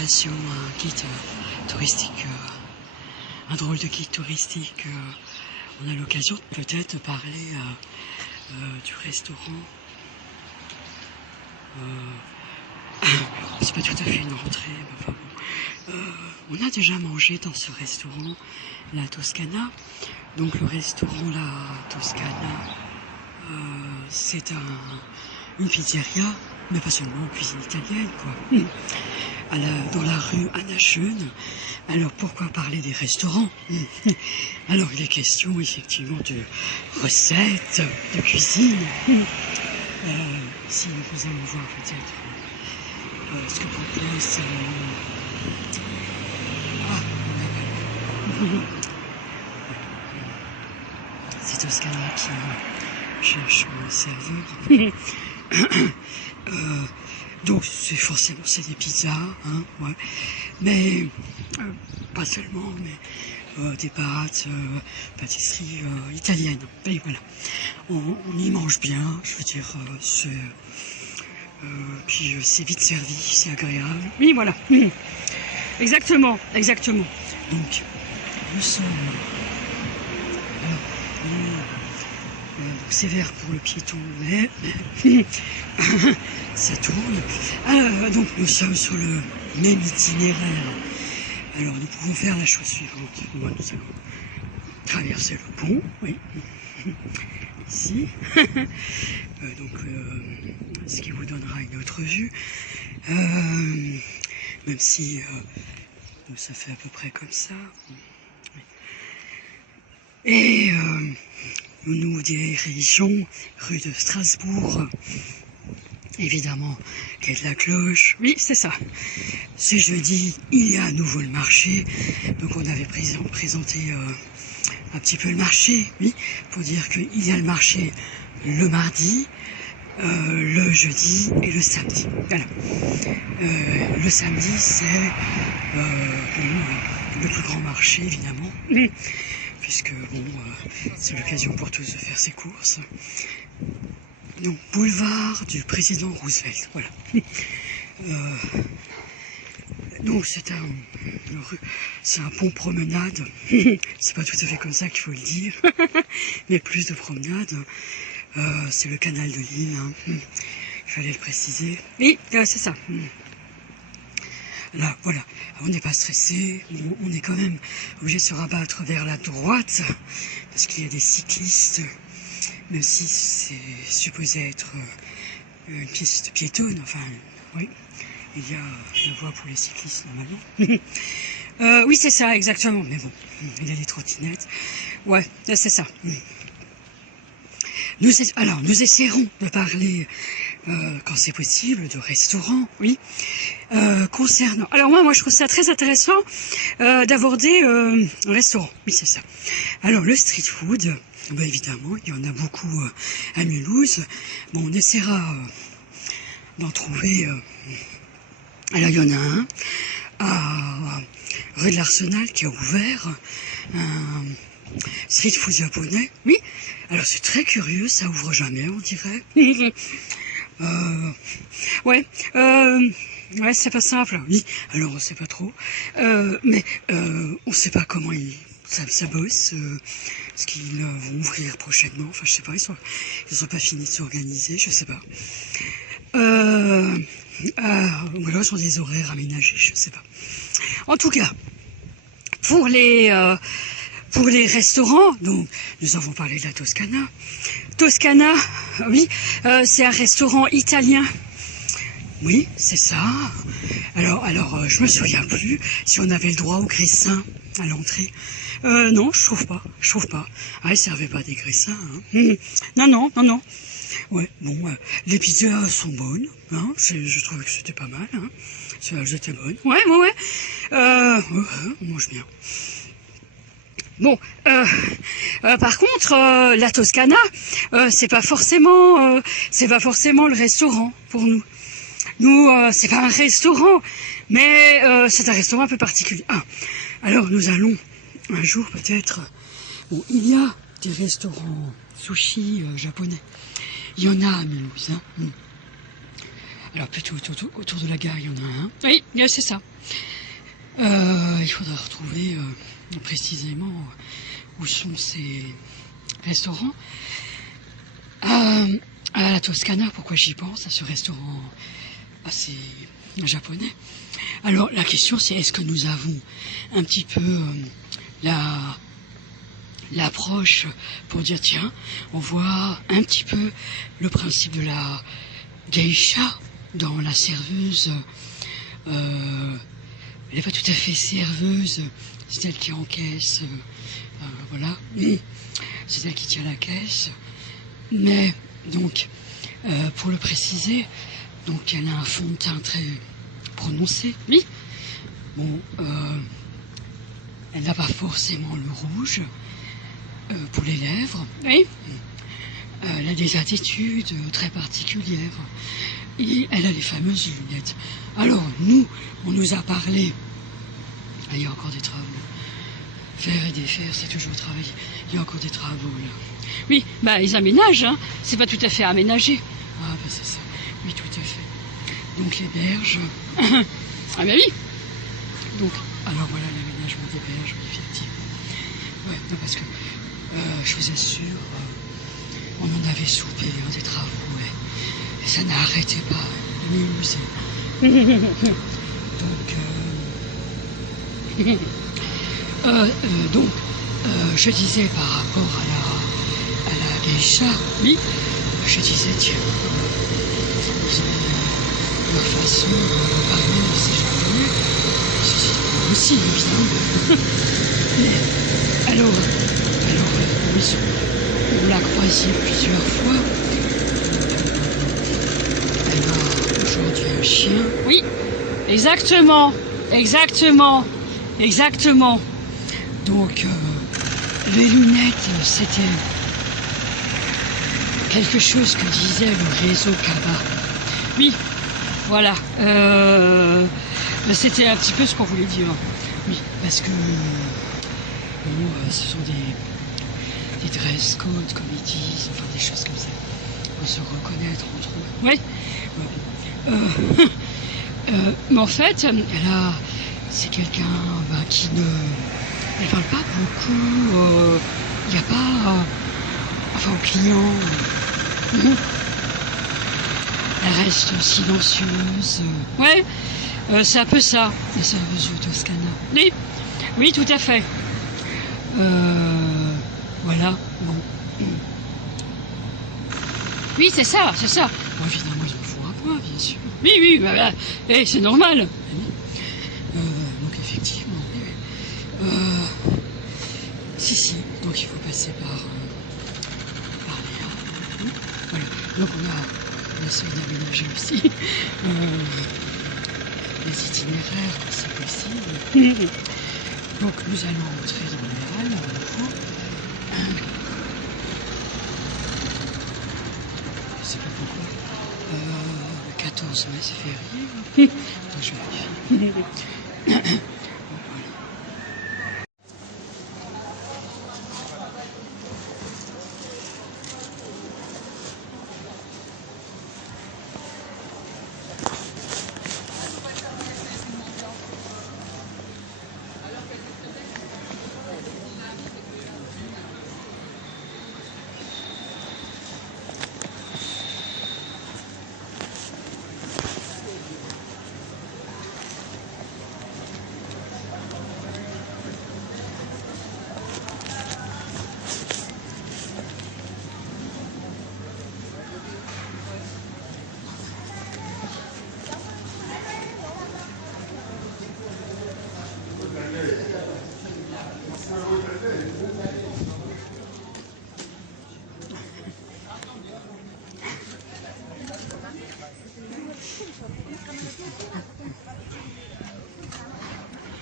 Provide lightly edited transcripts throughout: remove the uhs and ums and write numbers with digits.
l'occasion un guide touristique, un drôle de guide touristique. On a l'occasion peut-être de parler du restaurant. C'est pas tout à fait une entrée, mais enfin bon. On a déjà mangé dans ce restaurant, la Toscana. Donc le restaurant La Toscana, c'est une pizzeria, mais pas seulement cuisine italienne, quoi. Dans la rue Anna Schön. Alors pourquoi parler des restaurants? Alors il est question effectivement de recettes, de cuisine. Si nous allons voir peut-être ce que propose c'est Toscana qui cherche un serveur. Donc c'est forcément des pizzas, hein, ouais. Mais pas seulement, mais des pâtes, pâtisserie italienne. Et voilà, on y mange bien, je veux dire, puis c'est vite servi, c'est agréable. Oui, voilà, exactement, exactement. Donc nous sommes. C'est vert pour le piéton, mais ça tourne. Donc nous sommes sur le même itinéraire. Alors nous pouvons faire la chose suivante. Nous allons traverser le pont, oui, ici. Donc ce qui vous donnera une autre vue. Même si ça fait à peu près comme ça. Et nous nous dirigeons rue de Strasbourg, évidemment, quai de la Cloche. Oui, c'est ça. C'est jeudi, il y a à nouveau le marché. Donc on avait présenté un petit peu le marché, oui, pour dire qu'il y a le marché le mardi, le jeudi et le samedi. Voilà. Le samedi, c'est le plus grand marché, évidemment. Puisque bon, c'est l'occasion pour tous de faire ses courses. Donc boulevard du président Roosevelt, voilà. Donc c'est un pont promenade. C'est pas tout à fait comme ça qu'il faut le dire, mais plus de promenade. C'est le canal de Lille, hein. Il fallait le préciser. Oui, c'est ça. Là, voilà, on n'est pas stressé, on est quand même obligé de se rabattre vers la droite, parce qu'il y a des cyclistes, même si c'est supposé être une piste piétonne, enfin, oui, il y a la voie pour les cyclistes normalement. Oui, c'est ça, exactement, mais bon, il y a des trottinettes, ouais, c'est ça. Nous essaierons de parler, quand c'est possible, de restaurants, oui. Concernant. Alors moi je trouve ça très intéressant d'aborder un restaurant. Oui, c'est ça. Alors le street food, bah, évidemment, il y en a beaucoup à Mulhouse. Bon, on essaiera d'en trouver. Alors il y en a un à rue de l'Arsenal qui a ouvert un street food japonais. Oui. Alors c'est très curieux, ça ouvre jamais, on dirait. Ouais. Ouais, c'est pas simple, oui. Alors on sait pas trop, mais on sait pas comment ça bosse, ce qu'ils vont ouvrir prochainement. Enfin, je sais pas, ils ont pas fini de s'organiser, je sais pas. Ou alors ils ont des horaires aménagés, je sais pas. En tout cas, pour les restaurants, donc nous avons parlé de la Toscana. Toscana, oui, c'est un restaurant italien. Oui, c'est ça. Alors, je me souviens plus si on avait le droit au graissin à l'entrée. Non, je trouve pas. Ah, ils servaient pas des graissins, hein. Non. Ouais, bon, les pizzas sont bonnes, hein. Je trouvais que c'était pas mal, hein. Elles étaient bonnes. Ouais, on mange bien. Bon, par contre, la Toscana, c'est pas forcément le restaurant pour nous. Nous, c'est pas un restaurant, mais c'est un restaurant un peu particulier. Ah, alors nous allons un jour peut-être. Bon, il y a des restaurants sushi japonais. Il y en a à Mulhouse, hein. Alors plutôt autour de la gare, il y en a un. Oui, c'est ça. Il faudra retrouver précisément où sont ces restaurants. À la Toscana, pourquoi j'y pense, à ce restaurant assez japonais. Alors la question c'est, est-ce que nous avons un petit peu l'approche pour dire, tiens, on voit un petit peu le principe de la geisha dans la serveuse. Elle n'est pas tout à fait serveuse, c'est elle qui encaisse, voilà, c'est elle qui tient la caisse. Mais donc, pour le préciser, donc elle a un fond de teint très prononcé, oui. Bon, elle n'a pas forcément le rouge pour les lèvres, oui. Elle a des attitudes très particulières. Et elle a les fameuses lunettes. Alors, nous, on nous a parlé. Ah, il y a encore des travaux. Faire et défaire, c'est toujours travailler. Il y a encore des travaux, là. Oui, bah, ils aménagent, hein. C'est pas tout à fait aménagé. Ah, bah, c'est ça. Oui, tout à fait. Donc, les berges. Ah, ben oui. Donc, alors voilà l'aménagement des berges, oui, effectivement. Ouais, non, parce que, je vous assure, on en avait soupé des travaux, ouais. Et ça n'arrêtait pas de m'émuser. Donc, je disais par rapport à la geisha, oui, je disais, tiens, ils ont leur façon de parler de ces japonais, ceci aussi, évidemment. Alors, on l'a croisée plusieurs fois. Elle a aujourd'hui un chien. Oui, exactement. Donc, les lunettes, c'était quelque chose que disait le réseau Kaba. Oui, voilà. C'était un petit peu ce qu'on voulait dire. Oui, parce que ce sont des dress codes, comme ils disent, enfin des choses comme ça. Pour se reconnaître entre eux. Oui. Mais en fait, c'est quelqu'un qui elle parle pas beaucoup. Il n'y a pas, enfin aux clients. Elle reste silencieuse. Ouais. C'est un peu ça, la serveuse Toscana. Oui. Oui, tout à fait. Voilà. Bon. Oui, c'est ça. Bon, évidemment, il me faut un point, bien sûr. Oui, voilà. Et c'est normal. Donc, effectivement. Si. Donc, il faut passer par les voilà. Donc, on a essayé d'aménager aussi les itinéraires, quand c'est possible. Donc, nous allons entrer dans les halles. Je sais pas pourquoi. Le 14 mai, c'est férié. Donc, je vérifie.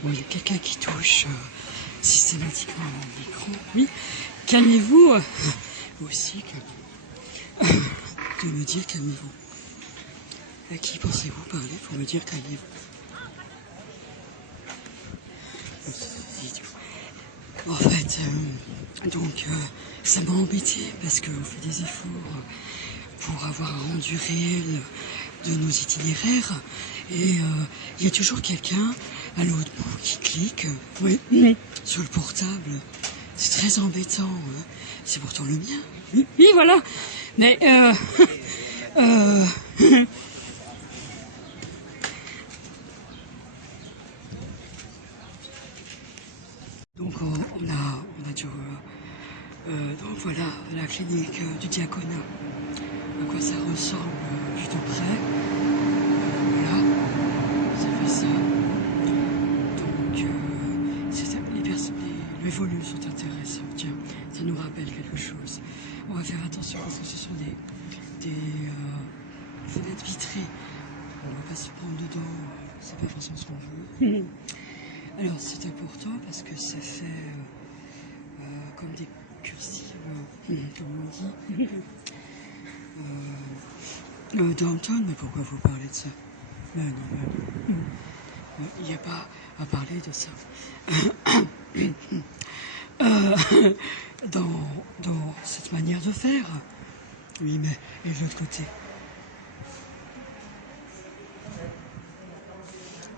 Bon, il y a quelqu'un qui touche systématiquement à mon micro. Oui, calmez-vous. Vous aussi, de me dire calmez-vous. À qui pensez-vous parler pour me dire calmez-vous? En fait, ça m'a embêté parce qu'on fait des efforts pour avoir un rendu réel de nos itinéraires. Et il y a toujours quelqu'un à l'autre bout qui clique oui, sur le portable. C'est très embêtant. Hein. C'est pourtant le mien. Oui, voilà. Mais donc on a toujours donc voilà la clinique du Diaconat. À quoi ça ressemble juste près. Voilà, ça fait ça. Donc les volumes sont intéressants. Tiens, ça nous rappelle quelque chose. On va faire attention parce que ce sont des fenêtres vitrées. On ne va pas se prendre dedans, c'est pas forcément ce qu'on veut. Alors c'est important parce que ça fait comme des cursives, comme on dit. Downtown, mais pourquoi vous parlez de ça? Non. Il n'y a pas à parler de ça. Dans cette manière de faire. Oui, mais et de l'autre côté?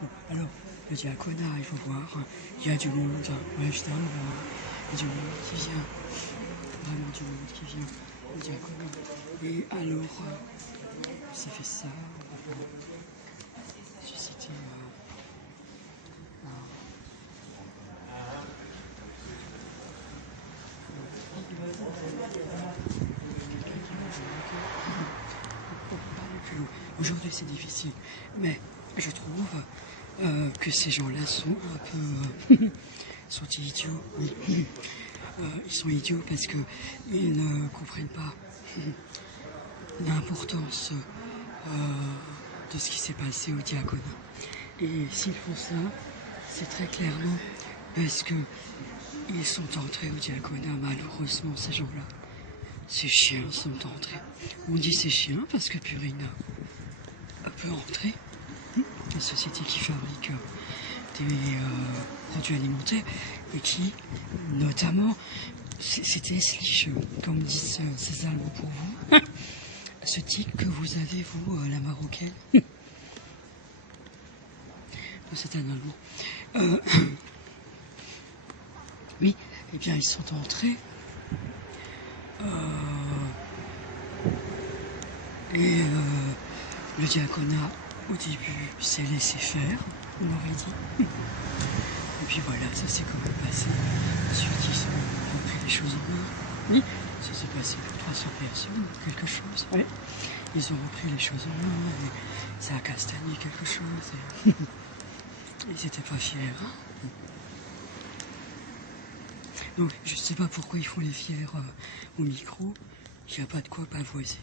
Bon, alors, le Diaconat, il faut voir, il y a du monde, ouais, évidemment, il y a du monde qui vient, vraiment du monde qui vient au Diaconat. Et alors, ça fait ça, susciter aujourd'hui c'est difficile, mais je trouve que ces gens-là sont un peu sont idiots. Oui. Ils sont idiots parce qu'ils ne comprennent pas l'importance de ce qui s'est passé au Diaconat. Et s'ils font ça, c'est très clairement parce que ils sont entrés au Diaconat, malheureusement, ces gens-là. Ces chiens sont entrés. On dit ces chiens parce que Purina peut entrer. Une société qui fabrique des produits alimentaires et qui, notamment, c'était Slich, comme disent ces Allemands pour vous, ce tic que vous avez, vous, la marocaine. C'est un Allemand. Oui, eh bien, ils sont entrés. Et le Diaconat, au début, s'est laissé faire, on aurait dit. Et puis voilà, ça s'est quand même passé. Ensuite, ils ont repris les choses en main. Oui, ça s'est passé pour 300 personnes, quelque chose. Ouais. Ils ont repris les choses en main, et ça a castagné quelque chose. Et ils n'étaient pas fiers. Hein. Donc, je ne sais pas pourquoi ils font les fiers au micro. Il n'y a pas de quoi pavoiser.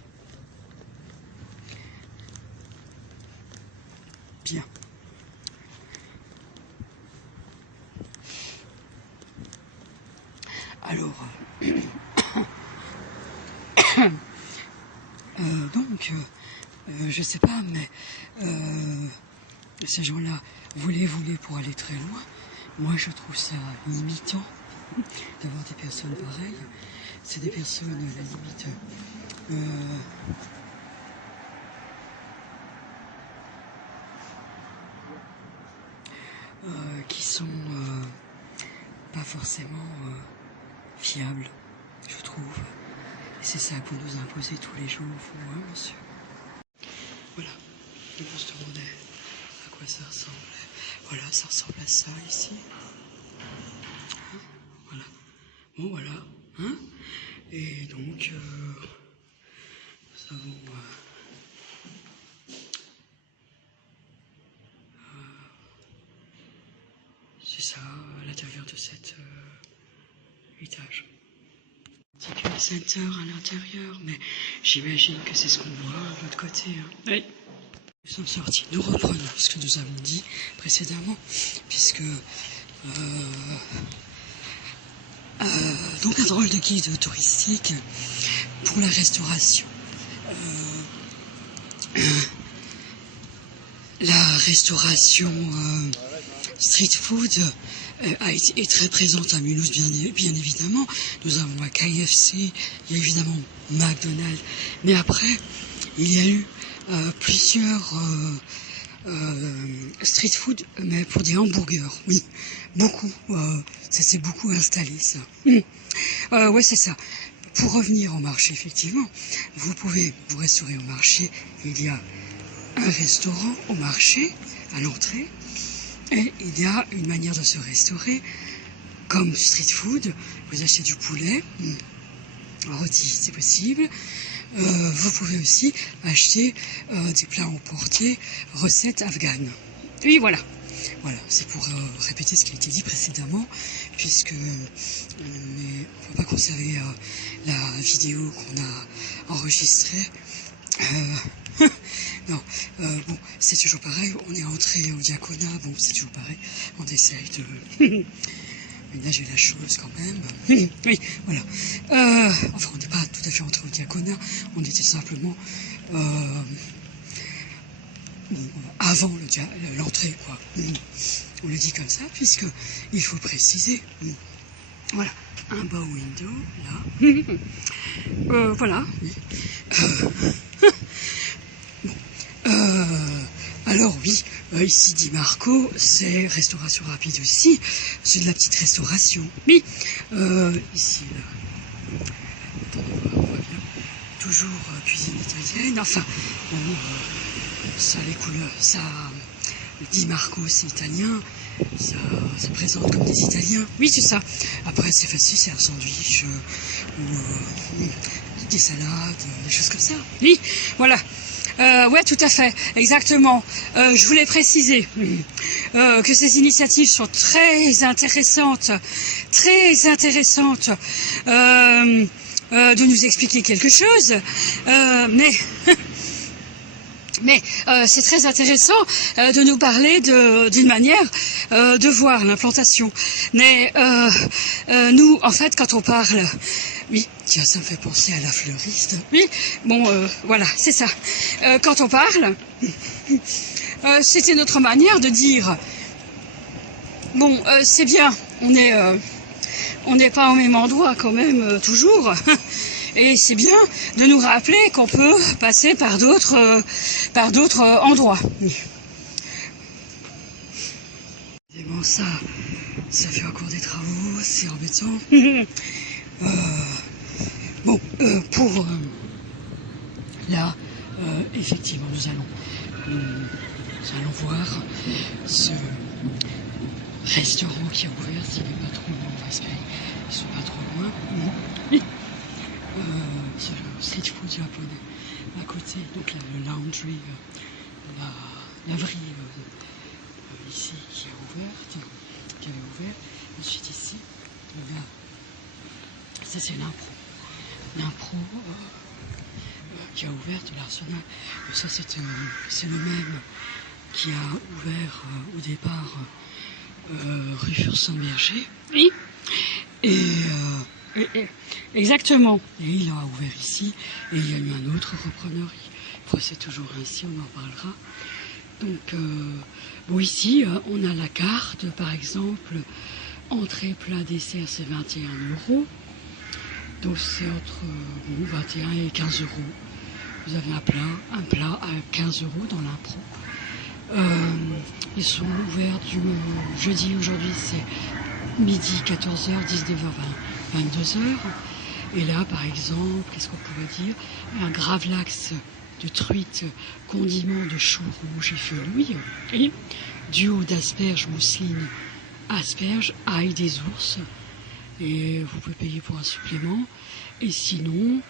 Bien. Alors, donc, je sais pas, mais ces gens-là voulaient pour aller très loin. Moi, je trouve ça limitant d'avoir des personnes pareilles. C'est des personnes, à la limite, qui sont pas forcément fiables, je trouve. Et c'est ça que vous nous imposez tous les jours, vous, hein, monsieur. Voilà, on se demandait à quoi ça ressemblait. Voilà, ça ressemble à ça ici. Hein, voilà. Bon, voilà. Hein, et donc, nous avons c'est ça, à l'intérieur de cet étage. Security Center à l'intérieur, mais j'imagine que c'est ce qu'on voit de l'autre côté. Hein. Oui. Nous sommes sortis. Nous reprenons ce que nous avons dit précédemment, puisque donc un drôle de guide touristique pour la restauration. La restauration street food est très présente à Mulhouse, bien évidemment. Nous avons un KFC, il y a évidemment McDonald's, mais après, il y a eu plusieurs street food, mais pour des hamburgers, oui, beaucoup, ça s'est beaucoup installé ça. Ouais, c'est ça. Pour revenir au marché, effectivement, vous pouvez vous restaurer au marché. Il y a un restaurant au marché, à l'entrée, et il y a une manière de se restaurer, comme street food. Vous achetez du poulet, rôti, c'est possible. Vous pouvez aussi acheter des plats emportés, recettes afghanes. Oui, voilà. Voilà, c'est pour répéter ce qui a été dit précédemment, puisque on ne peut pas conserver la vidéo qu'on a enregistrée. Non, bon, c'est toujours pareil, on est entré au diaconat, bon, c'est toujours pareil, on essaye de ménager la chose quand même. Oui, voilà. Enfin, on n'est pas tout à fait entré au diaconat, on était simplement avant l'entrée, quoi. On le dit comme ça, puisque il faut préciser. Voilà, un bow window, là. Voilà. Alors oui, ici Di Marco, c'est restauration rapide aussi, c'est de la petite restauration. Oui, ici, on voit bien, toujours cuisine italienne, enfin, bon, ça les couleurs, ça, Di Marco c'est italien, ça présente comme des Italiens, oui c'est ça. Après c'est facile, c'est un sandwich, ou des salades, des choses comme ça. Oui, voilà. Ouais, tout à fait, exactement. Je voulais préciser que ces initiatives sont très intéressantes de nous expliquer quelque chose, mais c'est très intéressant de nous parler d'une manière de voir l'implantation. Mais nous, en fait, quand on parle... Oui, tiens, ça me fait penser à la fleuriste. Oui, bon, voilà, c'est ça. Quand on parle, c'était notre manière de dire, bon, c'est bien, on n'est pas au même endroit quand même, toujours. Et c'est bien de nous rappeler qu'on peut passer par d'autres endroits. Évidemment, ça fait encore des travaux, c'est embêtant. Bon, pour là, effectivement, nous allons voir ce restaurant qui a ouvert, s'il n'est pas trop loin, on va espérer qu'ils ne sont pas trop loin. C'est le street food japonais à côté, donc là, le laundry, la laverie ici qui avait ouvert. Ensuite ici, là, ça c'est l'impro qui a ouvert de l'Arsenal. Ça c'est le même qui a ouvert au départ rue Fursan-Berger. Oui. Et exactement. Et il a ouvert ici. Et il y a eu un autre repreneur. C'est toujours ainsi, on en parlera. Donc, bon, ici, on a la carte, par exemple, entrée, plat, dessert, c'est 21 €. Donc, c'est entre 21 et 15 €. Vous avez un plat à 15 € dans l'impro. Ils sont ouverts du jeudi, aujourd'hui, c'est midi, 14 h, 19 h, 22 h. Et là, par exemple, qu'est-ce qu'on pourrait dire? Un gravlax de truite, condiment de choux rouges et fenouil, et duo d'asperges, mousseline, asperges, ail des ours. Et vous pouvez payer pour un supplément. Et sinon,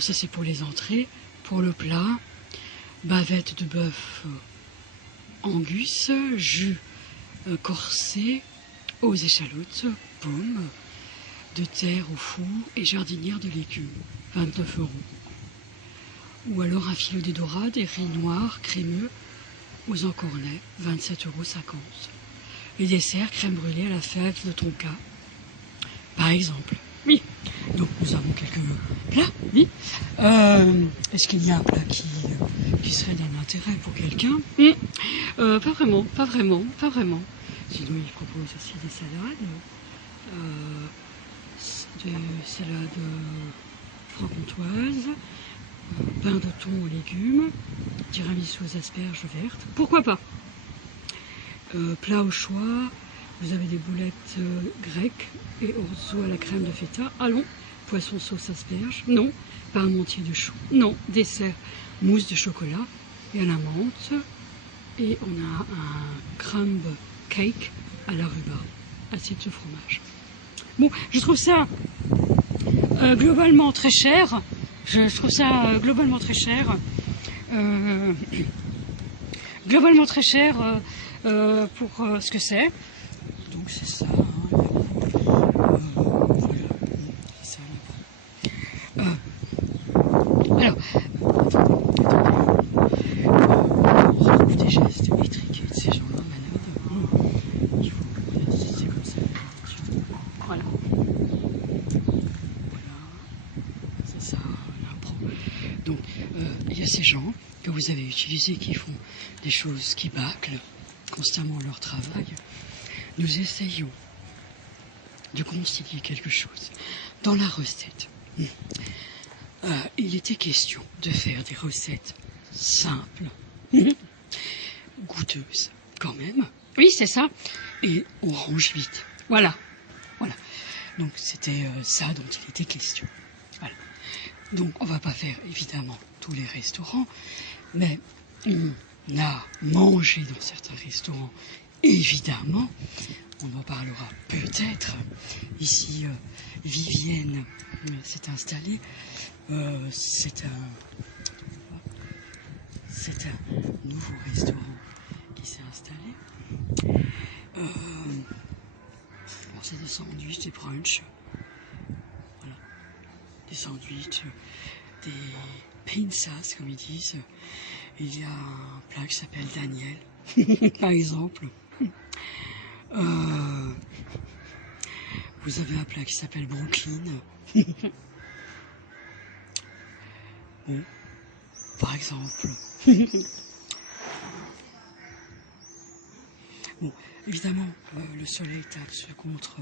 ça c'est pour les entrées. Pour le plat, bavette de bœuf angus, jus corsé aux échalotes, pommes, de terre au four et jardinière de légumes, 29 €. Ou alors un filet de dorade et riz noir crémeux aux encornets, 27,50 €. Les desserts, crème brûlée à la fève de tonka, par exemple. Oui, donc nous avons quelques plats, oui. Est-ce qu'il y a un plat qui serait d'un intérêt pour quelqu'un? Pas vraiment. Sinon, il propose aussi des salades. Des salades franc-comtoises, pain de thon aux légumes, tiramisu aux asperges vertes, pourquoi pas. Plat au choix, vous avez des boulettes grecques et orzo à la crème de feta. Allons, poisson sauce asperges, non. Parmentier de chou, non. Dessert, mousse de chocolat et à la menthe. Et on a un crumb cake à la rhubarbe, assiette de fromage. Bon, je trouve ça globalement très cher. Je trouve ça globalement très cher. Globalement très cher pour ce que c'est. Donc c'est ça. Voilà. C'est ça le prix. Alors, on retrouve des gestes étriqués de ces gens-là malades. Il faut, voilà, c'est comme ça. Voilà. Voilà. C'est ça l'impro. Donc, il y a ces gens que vous avez utilisés qui font des choses qui bâclent constamment leur travail. Nous essayons de constituer quelque chose dans la recette. Il était question de faire des recettes simples, goûteuses quand même. Oui, c'est ça. Et on range vite. Voilà. Voilà. Donc c'était ça dont il était question. Voilà. Donc on va pas faire évidemment tous les restaurants, mais on a mangé dans certains restaurants. Évidemment, on en parlera peut-être. Ici, Vivienne s'est installée. C'est un nouveau restaurant qui s'est installé. C'est des sandwichs, des brunchs. Voilà. Des sandwichs, des pizzas, comme ils disent. Il y a un plat qui s'appelle Daniel, par exemple. Vous avez un plat qui s'appelle Brooklyn. Bon, par exemple. Bon, évidemment, le soleil tape contre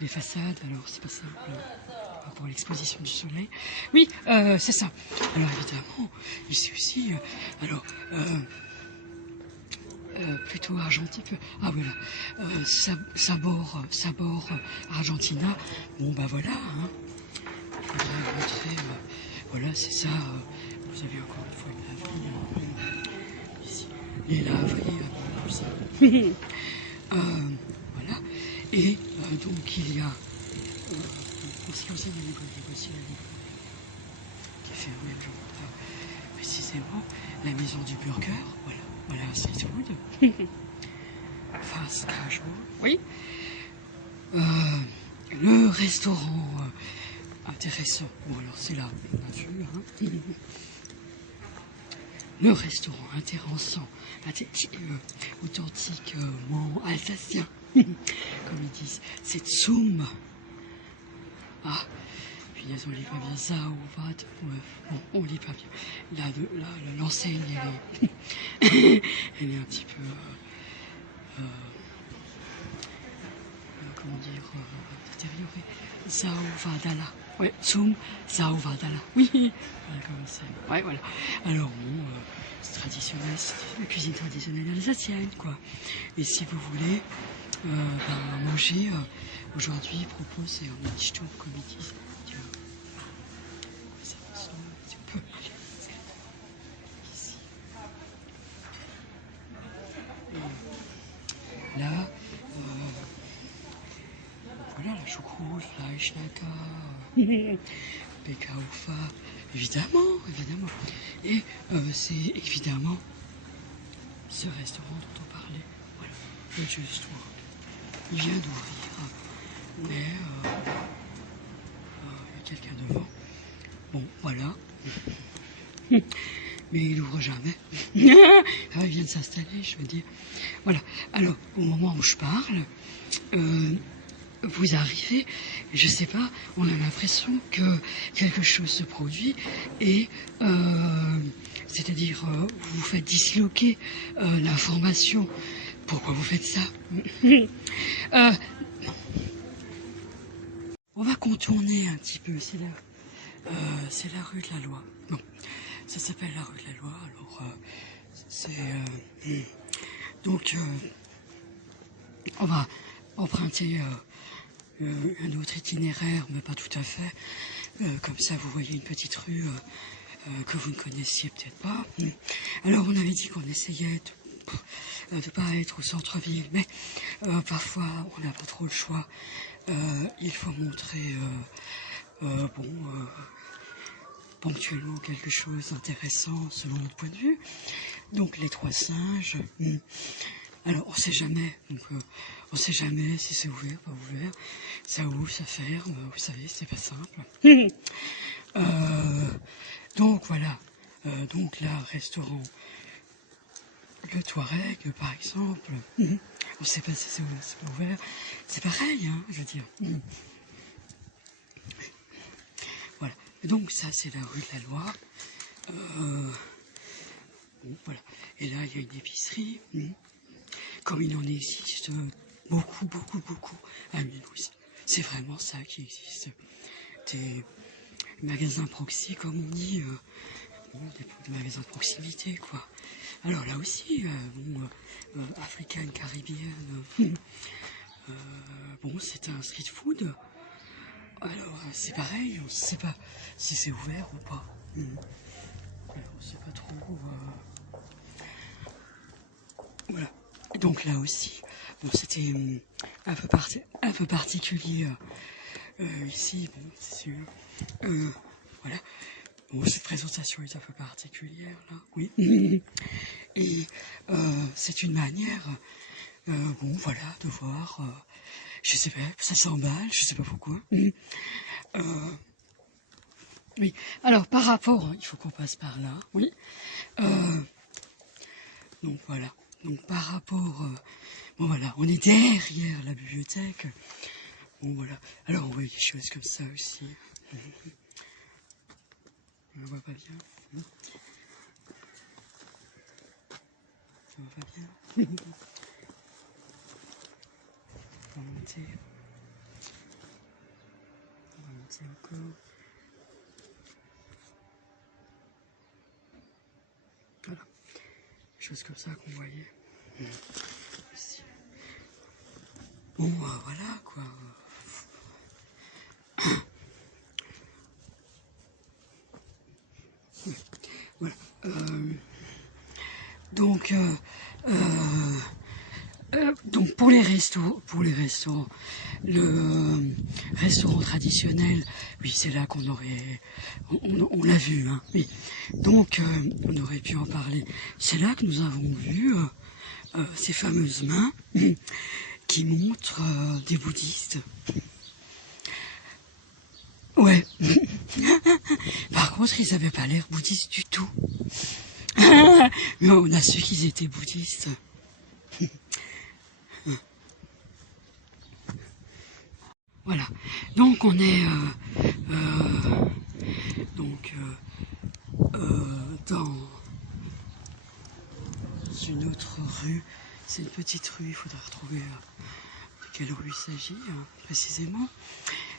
les façades, alors c'est pas simple pour l'exposition du soleil. Oui, c'est ça. Alors évidemment, ici aussi, plutôt argentique. Ah voilà, sabor Argentina. Bon bah voilà, hein. Il faudrait montrer, voilà c'est ça. Vous avez encore une fois une laverie, ici. Les laveries, ça. Voilà. Et donc il y a, en ce qui concerne la librairie aussi, la librairie qui fait le même genre, précisément, la maison du burger, voilà, street food, fast casual, oui. Le restaurant intéressant, bon alors c'est là, on a vu, hein. Le restaurant intéressant, authentiquement alsacien, comme ils disent, c'est Zoom. Ah, puis on lit pas bien ça, ou va, bon, on lit pas bien. Là, l'enseigne, elle est un petit peu, comment dire, détériorée. Zauvadala. Ouais, Zoom, Zauvadala. Oui, voilà comme ça. Ouais, voilà. Alors, bon, c'est traditionnel, c'est la cuisine traditionnelle alsacienne, quoi. Et si vous voulez manger, aujourd'hui, il propose, c'est un petit tour, comme ils disent. Tiens, ça ressemble un petit peu. Ici. Et là, voilà, la choucroute, Fleischnacker, Bekaufa, évidemment. Et c'est évidemment ce restaurant dont on parlait, voilà, le Just World. Il vient d'ouvrir, mais il y a quelqu'un devant. Bon, voilà. Mais il ouvre jamais. Il vient de s'installer, je veux dire. Voilà. Alors, au moment où je parle, vous arrivez, je sais pas, on a l'impression que quelque chose se produit et c'est-à-dire vous faites disloquer l'information. Pourquoi vous faites ça? On va contourner un petit peu, c'est la rue de la Loi. Bon. ça s'appelle la rue de la Loi. Alors, donc, on va emprunter un autre itinéraire, mais pas tout à fait. Comme ça, vous voyez une petite rue que vous ne connaissiez peut-être pas. Alors, on avait dit qu'on essayait de ne pas être au centre-ville, mais parfois, on n'a pas trop le choix. Il faut montrer, ponctuellement quelque chose d'intéressant selon notre point de vue. Donc, les trois singes. Alors, on sait jamais. Donc, on sait jamais si c'est ouvert, pas ouvert. Ça ouvre, ça ferme. Vous savez, c'est pas simple. Donc, voilà. Donc, là, restaurant Le Touareg, par exemple. On ne sait pas si c'est ouvert, c'est pas ouvert. C'est pareil, hein, je veux dire. Voilà. Et donc, ça, c'est la rue de la Loi. Bon, voilà. Et là, il y a une épicerie. Comme il en existe beaucoup à Mulhouse. C'est vraiment ça qui existe. Des magasins proxy, comme on dit, des magasins de proximité, quoi. Alors là aussi, africaine, caribéenne, bon, c'est un street food. Alors, c'est pareil, on ne sait pas si c'est ouvert ou pas. Alors, on ne sait pas trop. Voilà. Donc là aussi, bon, c'était un peu particulier ici, bon, c'est sûr. Voilà. Bon, cette présentation est un peu particulière, là, oui. Et c'est une manière, bon, voilà, de voir, je sais pas, ça s'emballe, je sais pas pourquoi. Oui, alors par rapport, il faut qu'on passe par là, oui. Donc voilà, donc par rapport, bon voilà, on est derrière la bibliothèque. Bon voilà, alors on voit des choses comme ça aussi. On ne voit pas bien. Ça va pas bien. On va monter. On va monter encore. Voilà. Des choses comme ça qu'on voyait. Aussi. Bon, voilà quoi. Voilà. Donc pour les restaurants, le restaurant traditionnel, oui, c'est là qu'on aurait, on l'a vu, hein, oui. Donc on aurait pu en parler. C'est là que nous avons vu ces fameuses mains qui montrent des bouddhistes. Ouais. Par contre, ils n'avaient pas l'air bouddhistes du tout. Mais on a su qu'ils étaient bouddhistes. Voilà. Donc on est dans une autre rue. C'est une petite rue, il faudra retrouver de quelle rue il s'agit précisément.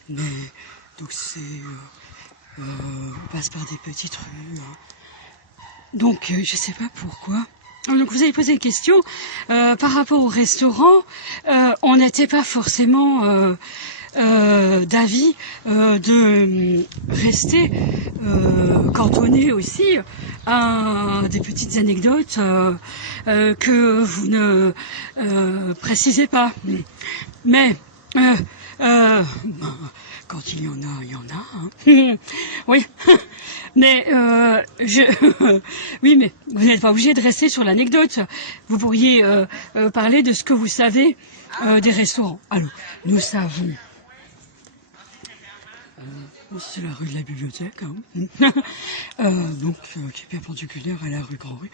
Mais donc c'est on passe par des petites rues. Donc je sais pas pourquoi. Donc vous avez posé une question par rapport au restaurant. On n'était pas forcément d'avis de rester cantonné aussi à des petites anecdotes que vous ne précisez pas. Mais quand il y en a, il y en a. Hein. Oui, mais oui, mais vous n'êtes pas obligé de rester sur l'anecdote. Vous pourriez parler de ce que vous savez des restaurants. Alors, nous savons. C'est la rue de la bibliothèque, hein. Donc qui est perpendiculaire à la rue Grand Rue.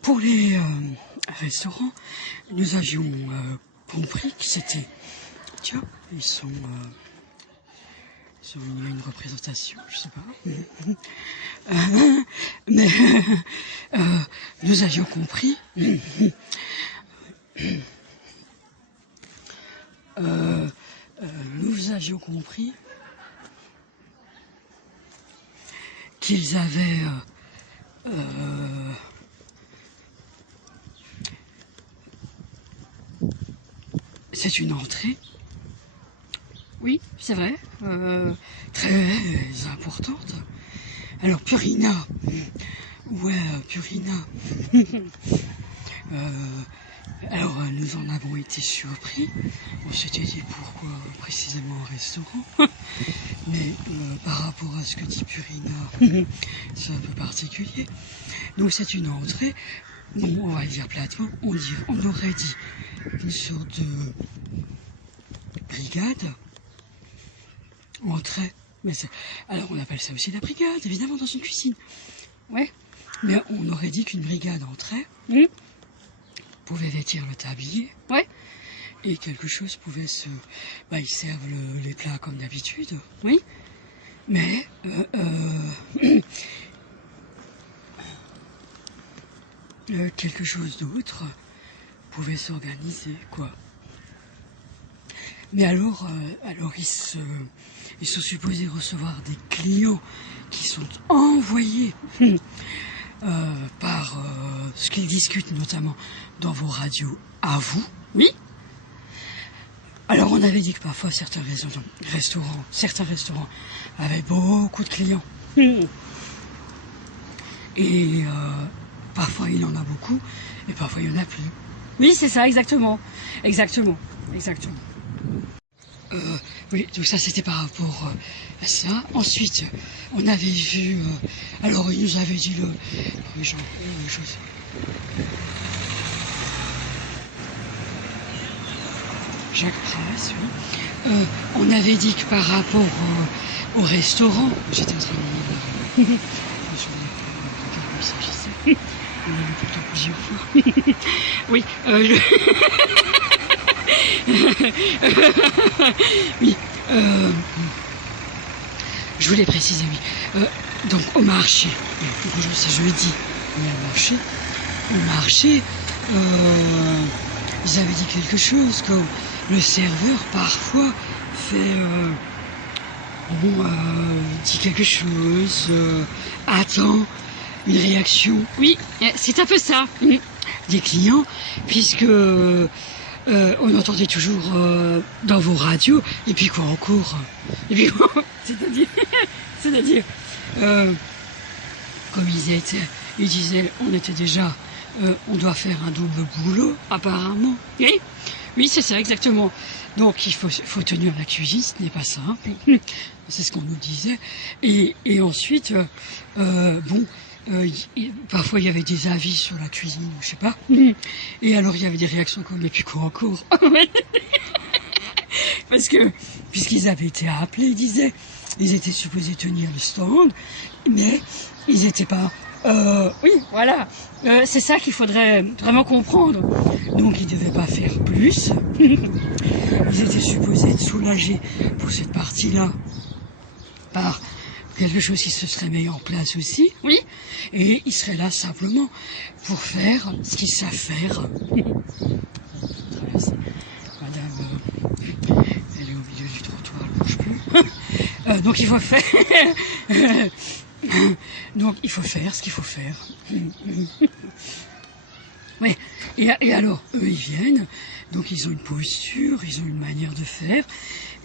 Pour les restaurants, nous avions compris que c'était... Tiens, il y a une représentation, je sais pas. Mais nous avions compris... nous avions compris qu'ils avaient Euh, c'est une entrée. Oui, c'est vrai. Très importante. Alors, Purina. Ouais, Purina. Alors, nous en avons été surpris. On s'était dit pourquoi précisément un restaurant. Mais par rapport à ce que dit Purina, c'est un peu particulier. Donc, c'est une entrée. Bon, on va dire platement, on aurait dit une sorte de brigade. Entrée. Mais alors, on appelle ça aussi la brigade, évidemment, dans une cuisine. Ouais. Mais on aurait dit qu'une brigade entrait, pouvait vêtir le tablier, ouais, et quelque chose pouvait se... Bah, ils servent les plats comme d'habitude, oui, mais quelque chose d'autre pouvait s'organiser, quoi. Mais alors ils sont supposés recevoir des clients qui sont envoyés par ce qu'ils discutent notamment dans vos radios à vous, oui. Alors on avait dit que parfois certains restaurants avaient beaucoup de clients. Et parfois il y en a beaucoup et parfois il n'y en a plus. Oui, c'est ça, exactement. Exactement. Oui, donc ça c'était par rapport à ça. Ensuite, on avait vu... alors il nous avait dit Jacques Pras, oui. On avait dit que par rapport au restaurant... J'étais en train de lire... il s'agissait. On l'a vu pourtant plusieurs fois. Oui, oui, je voulais préciser, oui. Donc au marché, c'est jeudi, il y a au marché, ils avaient dit quelque chose, comme le serveur parfois fait, dit quelque chose, attend une réaction. Oui, c'est un peu ça, des clients, puisque... on entendait toujours dans vos radios, et puis quoi encore, et puis quoi, c'est-à-dire, comme ils disaient, on était déjà, on doit faire un double boulot, apparemment. Oui, c'est ça, exactement. Donc il faut tenir la cuisine, ce n'est pas simple, c'est ce qu'on nous disait. Et ensuite, parfois il y avait des avis sur la cuisine, je sais pas. Et alors il y avait des réactions comme, mais puis quoi encore? Parce que, puisqu'ils avaient été appelés, ils disaient, ils étaient supposés tenir le stand, mais ils n'étaient pas... oui, voilà. C'est ça qu'il faudrait vraiment comprendre. Donc ils ne devaient pas faire plus. Ils étaient supposés être soulagés pour cette partie-là par quelque chose qui se serait mis en place aussi, oui, et ils seraient là simplement pour faire ce qu'ils savent faire. Madame, elle est au milieu du trottoir, elle ne bouge plus. Donc il faut faire... donc il faut faire ce qu'il faut faire. Ouais. Et alors, eux, ils viennent, donc ils ont une posture, ils ont une manière de faire,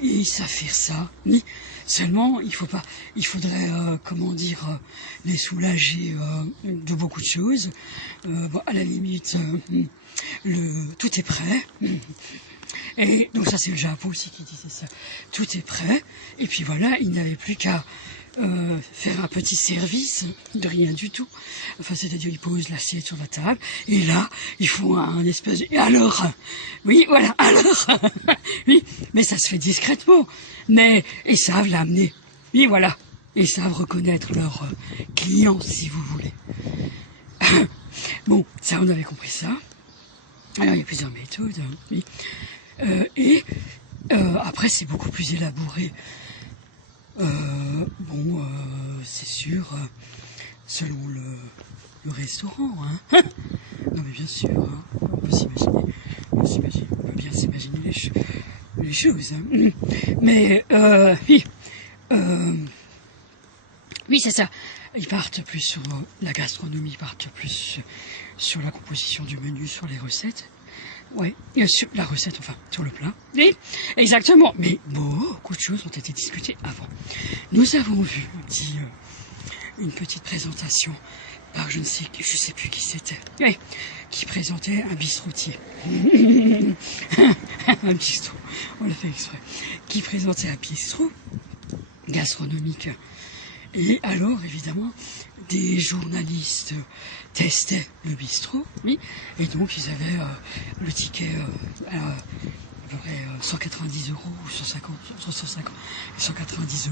et ils savent faire ça. Mais seulement, il faudrait, les soulager de beaucoup de choses. À la limite, tout est prêt. Et donc ça, c'est le Japon aussi qui disait ça. Tout est prêt, et puis voilà, ils n'avaient plus qu'à faire un petit service de rien du tout. Enfin, c'est-à-dire, ils posent l'assiette sur la table, et là, ils font un espèce de... Et alors, oui, voilà, alors, oui, mais ça se fait discrètement, mais ils savent l'amener, oui, voilà, ils savent reconnaître leurs clients, si vous voulez. Bon, ça, on avait compris ça. Alors, il y a plusieurs méthodes, oui. Après, c'est beaucoup plus élaboré. C'est sûr, selon le restaurant, hein. Non mais bien sûr, hein, on peut bien s'imaginer les choses. Hein. Mais oui, oui c'est ça. ils partent plus sur la gastronomie, ils partent plus sur la composition du menu, sur les recettes. Ouais, sur la recette, enfin, sur le plat. Oui, exactement. Mais beaucoup de choses ont été discutées avant. Nous avons vu une petite présentation par je sais plus qui c'était. Oui, qui présentait un bistrotier. Un bistrot, on l'a fait exprès. Qui présentait un bistrot gastronomique. Et alors, évidemment, des journalistes testaient le bistrot, oui, et donc ils avaient le ticket à peu près 190 € ou 150, 190 €,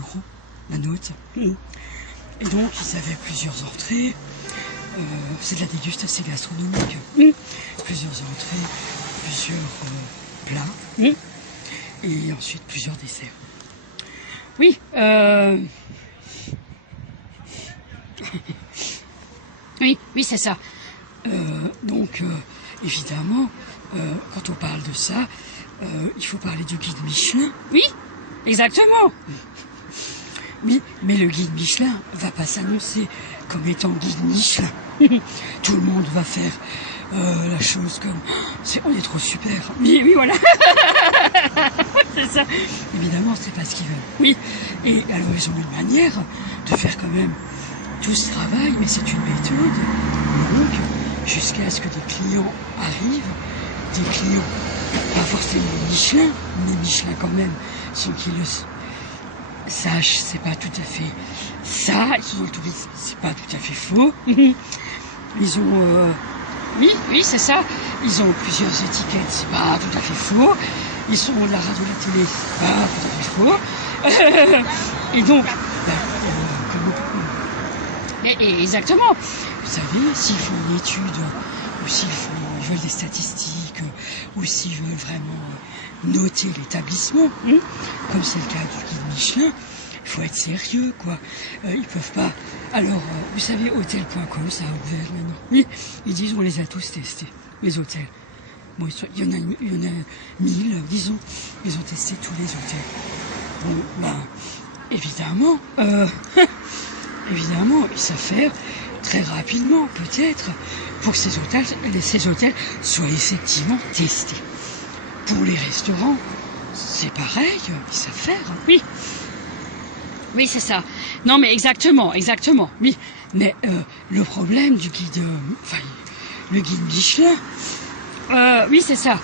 la note. Et donc, ils avaient plusieurs entrées, c'est de la dégustation gastronomique, plusieurs entrées, plusieurs plats, et ensuite plusieurs desserts. Oui, oui, c'est ça. Donc, évidemment, quand on parle de ça, il faut parler du guide Michelin. Oui, exactement. Oui, mais le guide Michelin va pas s'annoncer comme étant guide Michelin. Tout le monde va faire la chose comme on est trop super. Oui, oui, voilà. C'est ça. Évidemment, c'est pas ce qu'ils veulent. Oui. Et alors, ils ont une manière de faire quand même tout ce travail, mais c'est une méthode. Donc, jusqu'à ce que des clients arrivent, des clients, pas forcément Michelin, mais Michelin quand même, sans qu'ils le sachent, c'est pas tout à fait ça, c'est pas tout à fait faux. Ils ont, oui, c'est ça, ils ont plusieurs étiquettes, c'est pas tout à fait faux. Ils sont de la radio, de la télé, c'est pas tout à fait faux. Et donc, exactement. Vous savez, s'ils font une étude, ou ils veulent des statistiques, ou s'ils veulent vraiment noter l'établissement, comme c'est le cas du guide Michelin, il faut être sérieux, quoi. Ils peuvent pas. Alors, vous savez, hôtel.com, ça a ouvert maintenant. Oui, ils disent, on les a tous testés, les hôtels. Bon, il y en a 1000, disons. Ils ont testé tous les hôtels. Bon, ben, évidemment, ils savent faire très rapidement, peut-être, pour que ces hôtels soient effectivement testés. Pour les restaurants, c'est pareil, ils savent faire. Oui. Oui, c'est ça. Non, mais exactement, oui. Mais le problème du guide, le guide Michelin, oui, c'est ça.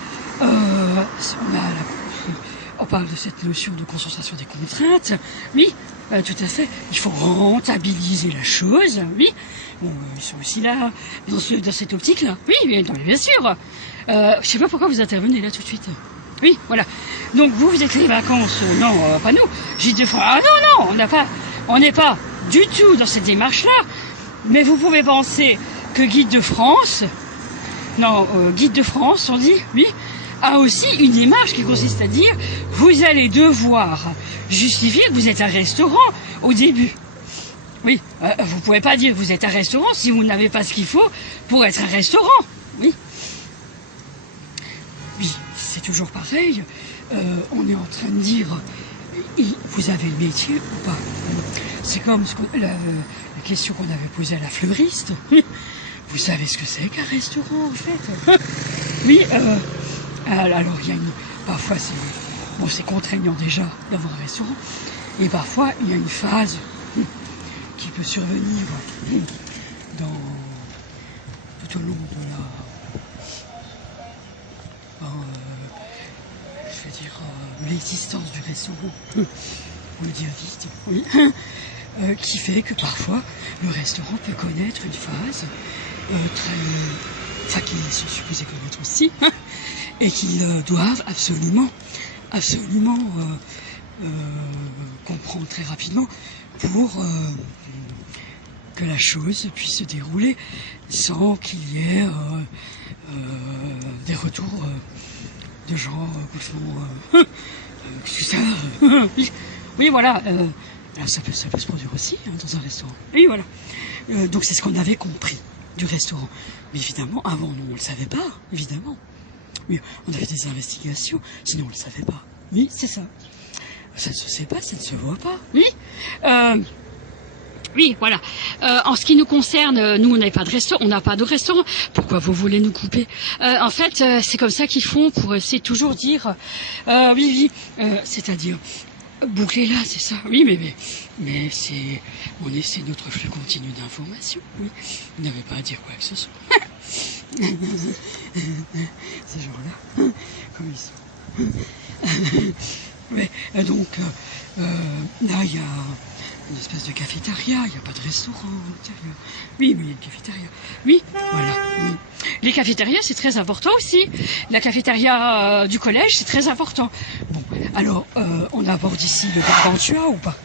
On parle de cette notion de concentration des contraintes. Oui, tout à fait. Il faut rentabiliser la chose. Oui. Bon, ils sont aussi là, dans cette optique-là. Oui, bien sûr. Je sais pas pourquoi vous intervenez là tout de suite. Oui, voilà. Donc vous êtes les vacances. Non, pas nous. Gîte de France. Ah non, on n'est pas du tout dans cette démarche-là. Mais vous pouvez penser que Guide de France, on dit, oui, a aussi une démarche qui consiste à dire, vous allez devoir justifier que vous êtes un restaurant au début. Oui, vous pouvez pas dire que vous êtes un restaurant si vous n'avez pas ce qu'il faut pour être un restaurant. Oui. Oui, c'est toujours pareil. On est en train de dire, vous avez le métier ou pas? C'est comme la question qu'on avait posée à la fleuriste. Vous savez ce que c'est qu'un restaurant, en fait? Oui, alors il y a parfois c'est contraignant déjà d'avoir un restaurant, et parfois il y a une phase qui peut survenir tout au long de l'existence du restaurant, on le dit vite, oui, qui fait que parfois le restaurant peut connaître une phase qu'ils sont supposés connaître aussi, et qu'ils doivent absolument comprendre très rapidement pour que la chose puisse se dérouler sans qu'il y ait des retours de gens qui font oui, voilà. Alors ça peut se produire aussi dans un restaurant. Oui, voilà. Donc c'est ce qu'on avait compris du restaurant. Mais évidemment, avant, nous, on ne le savait pas, évidemment. Oui, on avait des investigations, sinon on ne le savait pas. Oui, c'est ça. Ça ne se sait pas, ça ne se voit pas. Oui. Oui, voilà. En ce qui nous concerne, nous, on n'a pas de restaurant. On n'a pas de restaurant. Pourquoi vous voulez nous couper? En fait, c'est comme ça qu'ils font pour essayer de toujours dire oui, oui. C'est-à-dire boucler là, c'est ça. Oui, mais c'est notre flux continu d'informations. Oui, vous n'avez pas à dire quoi que ce soit. Ces gens-là, comme ils sont. Ouais, donc là, il y a une espèce de cafétéria, il n'y a pas de restaurant à l'intérieur. Oui, mais il y a une cafétéria. Oui, voilà. Les cafétérias, c'est très important aussi. La cafétéria du collège, c'est très important. Bon, alors, on aborde ici le Gargantua ou pas?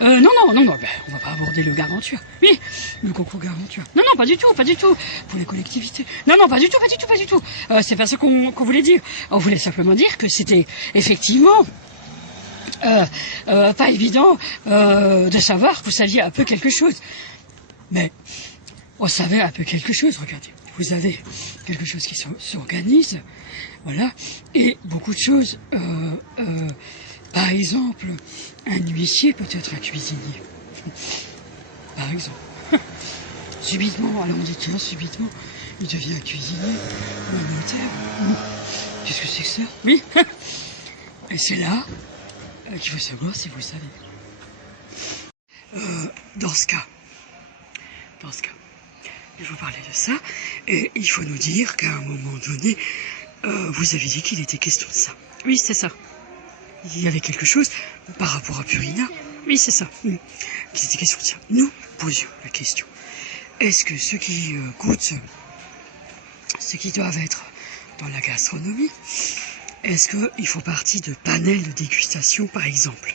Non, ben, on va pas aborder le Gargantua. Oui, le concours Gargantua. Non, pas du tout, pas du tout. Pour les collectivités. Non, pas du tout, pas du tout, pas du tout. C'est pas ça qu'on voulait dire. On voulait simplement dire que c'était effectivement pas évident de savoir que vous saviez un peu quelque chose. Mais on savait un peu quelque chose, regardez. Vous avez quelque chose qui s'organise, voilà, et beaucoup de choses. Par exemple, un huissier peut être un cuisinier. Par exemple. Subitement, alors on dit tiens, subitement, il devient un cuisinier ou un notaire. Qu'est-ce que c'est que ça? Oui. Et c'est là qu'il faut savoir si vous savez. Dans ce cas, je vous parlais de ça, et il faut nous dire qu'à un moment donné, vous avez dit qu'il était question de ça. Oui, c'est ça. Il y avait quelque chose par rapport à Purina. Oui, c'est ça. Qu'il était question de ça. Nous posions la question. Est-ce que ceux qui goûtent, ceux qui doivent être dans la gastronomie, est-ce qu'ils font partie de panels de dégustation, par exemple?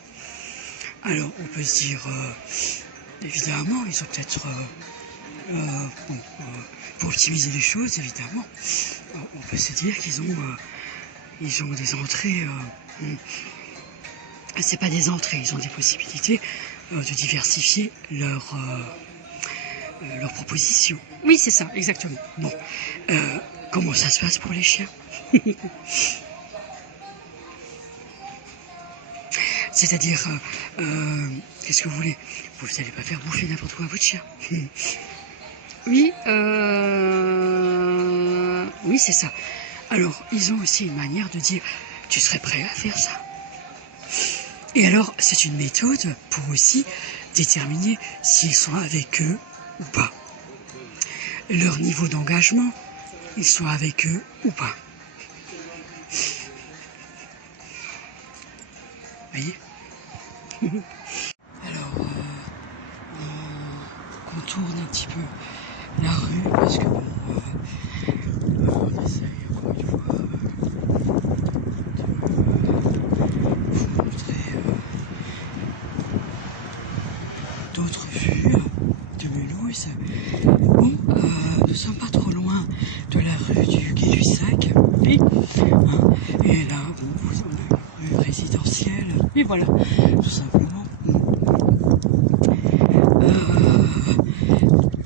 Alors, on peut se dire, évidemment, ils ont peut-être, pour optimiser les choses, évidemment, on peut se dire qu'ils ont des entrées, c'est pas des entrées, ils ont des possibilités de diversifier leurs propositions. Oui, c'est ça, exactement. Bon, comment ça se passe pour les chiens? C'est-à-dire, qu'est-ce que vous voulez? Vous n'allez pas faire bouffer n'importe quoi à votre chien. Oui, oui, c'est ça. Alors, ils ont aussi une manière de dire, tu serais prêt à faire ça? Et alors, c'est une méthode pour aussi déterminer s'ils sont avec eux ou pas. Leur niveau d'engagement, ils sont avec eux ou pas. Vous voyez? Alors, on contourne un petit peu la rue parce que bon, on essaye encore une fois de vous montrer d'autres vues de Mulhouse. Bon, nous sommes pas trop loin de la rue du Quai du Sac. Oui. Et là, bon, on a une rue résidentielle. Et voilà, tout simplement.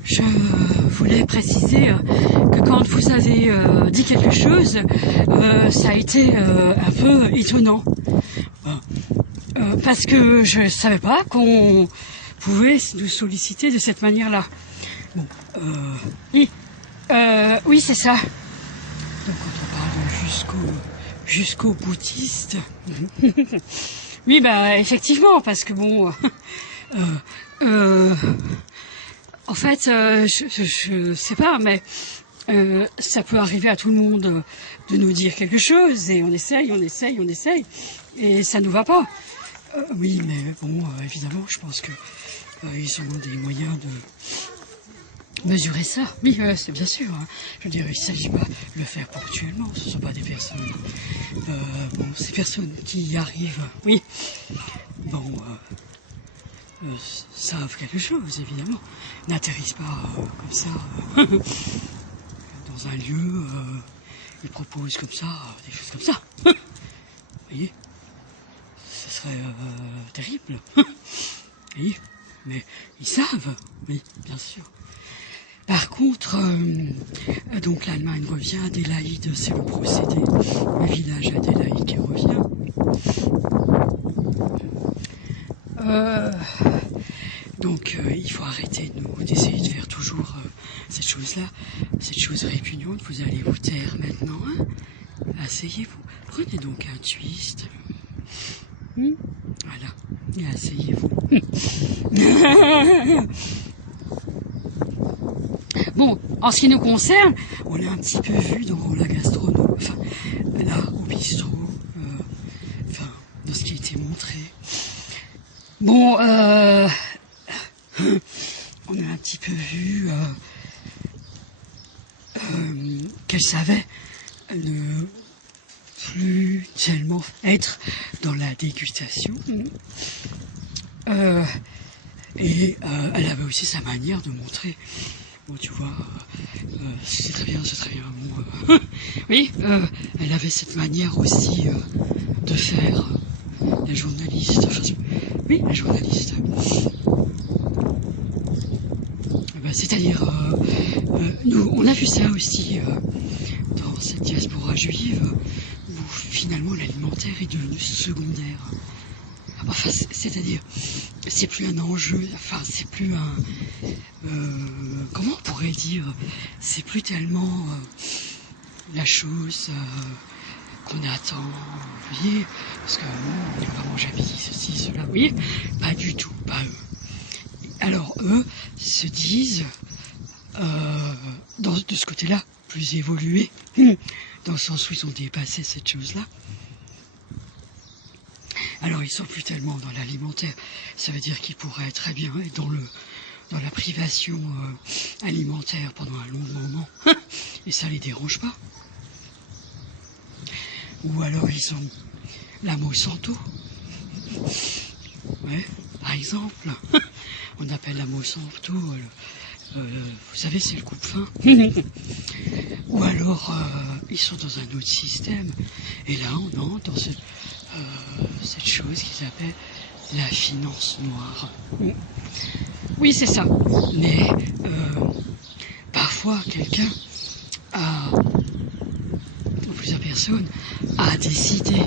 Je voulais préciser que quand vous avez dit quelque chose, ça a été un peu étonnant. Parce que je ne savais pas qu'on pouvait nous solliciter de cette manière-là. Bon, oui, oui, c'est ça. Donc quand on parle jusqu'au boutiste, oui, bah effectivement, parce que bon, en fait, je sais pas, mais ça peut arriver à tout le monde de nous dire quelque chose, et on essaye, et ça nous va pas. Oui, mais bon, évidemment, je pense que ils ont des moyens de mesurer ça. Oui, c'est bien sûr. Hein. Je veux dire, il ne s'agit pas de le faire ponctuellement. Ce ne sont pas des personnes. Bon, ces personnes qui y arrivent, oui. Bon, savent quelque chose, évidemment. N'atterrissent pas comme ça dans un lieu. Ils proposent comme ça des choses comme ça. Vous voyez? Ce serait terrible. Oui, mais ils savent, oui, bien sûr. Par contre, donc l'Allemagne revient, Adélaïde, c'est le procédé, le village Adélaïde qui revient. Donc arrêter d'essayer de faire toujours cette chose-là, cette chose répugnante. Vous allez vous taire maintenant, hein. Asseyez-vous. Prenez donc un twist. Voilà. Et asseyez-vous. Bon, en ce qui nous concerne, on a un petit peu vu dans la gastronomie, enfin, là, au bistrot, enfin, dans ce qui a été montré. Bon, on a un petit peu vu qu'elle savait ne plus tellement être dans la dégustation. Et elle avait aussi sa manière de montrer. Bon, tu vois, c'est très bien. Bon, oui, elle avait cette manière aussi de faire. La journaliste, oui, la journaliste. C'est-à-dire, nous, on a vu ça aussi dans cette diaspora juive, où finalement l'alimentaire est devenu secondaire. Enfin, c'est-à-dire, c'est plus un enjeu, enfin, c'est plus un... comment on pourrait dire, c'est plus tellement la chose qu'on attend, vous voyez, parce que on va manger à midi, ceci, cela, oui, pas du tout, pas eux. Alors eux se disent, de ce côté-là, plus évolués, dans le sens où ils ont dépassé cette chose-là. Alors ils sont plus tellement dans l'alimentaire, ça veut dire qu'ils pourraient très bien être dans la privation alimentaire pendant un long moment, et ça les dérange pas. Ou alors ils ont la Monsanto, ouais, par exemple, on appelle la Monsanto, vous savez, c'est le coupe-faim. Ou alors ils sont dans un autre système, et là on entre dans cette chose qu'ils appellent la finance noire. Oui, c'est ça. Mais parfois, quelqu'un ou plusieurs personnes, a décidé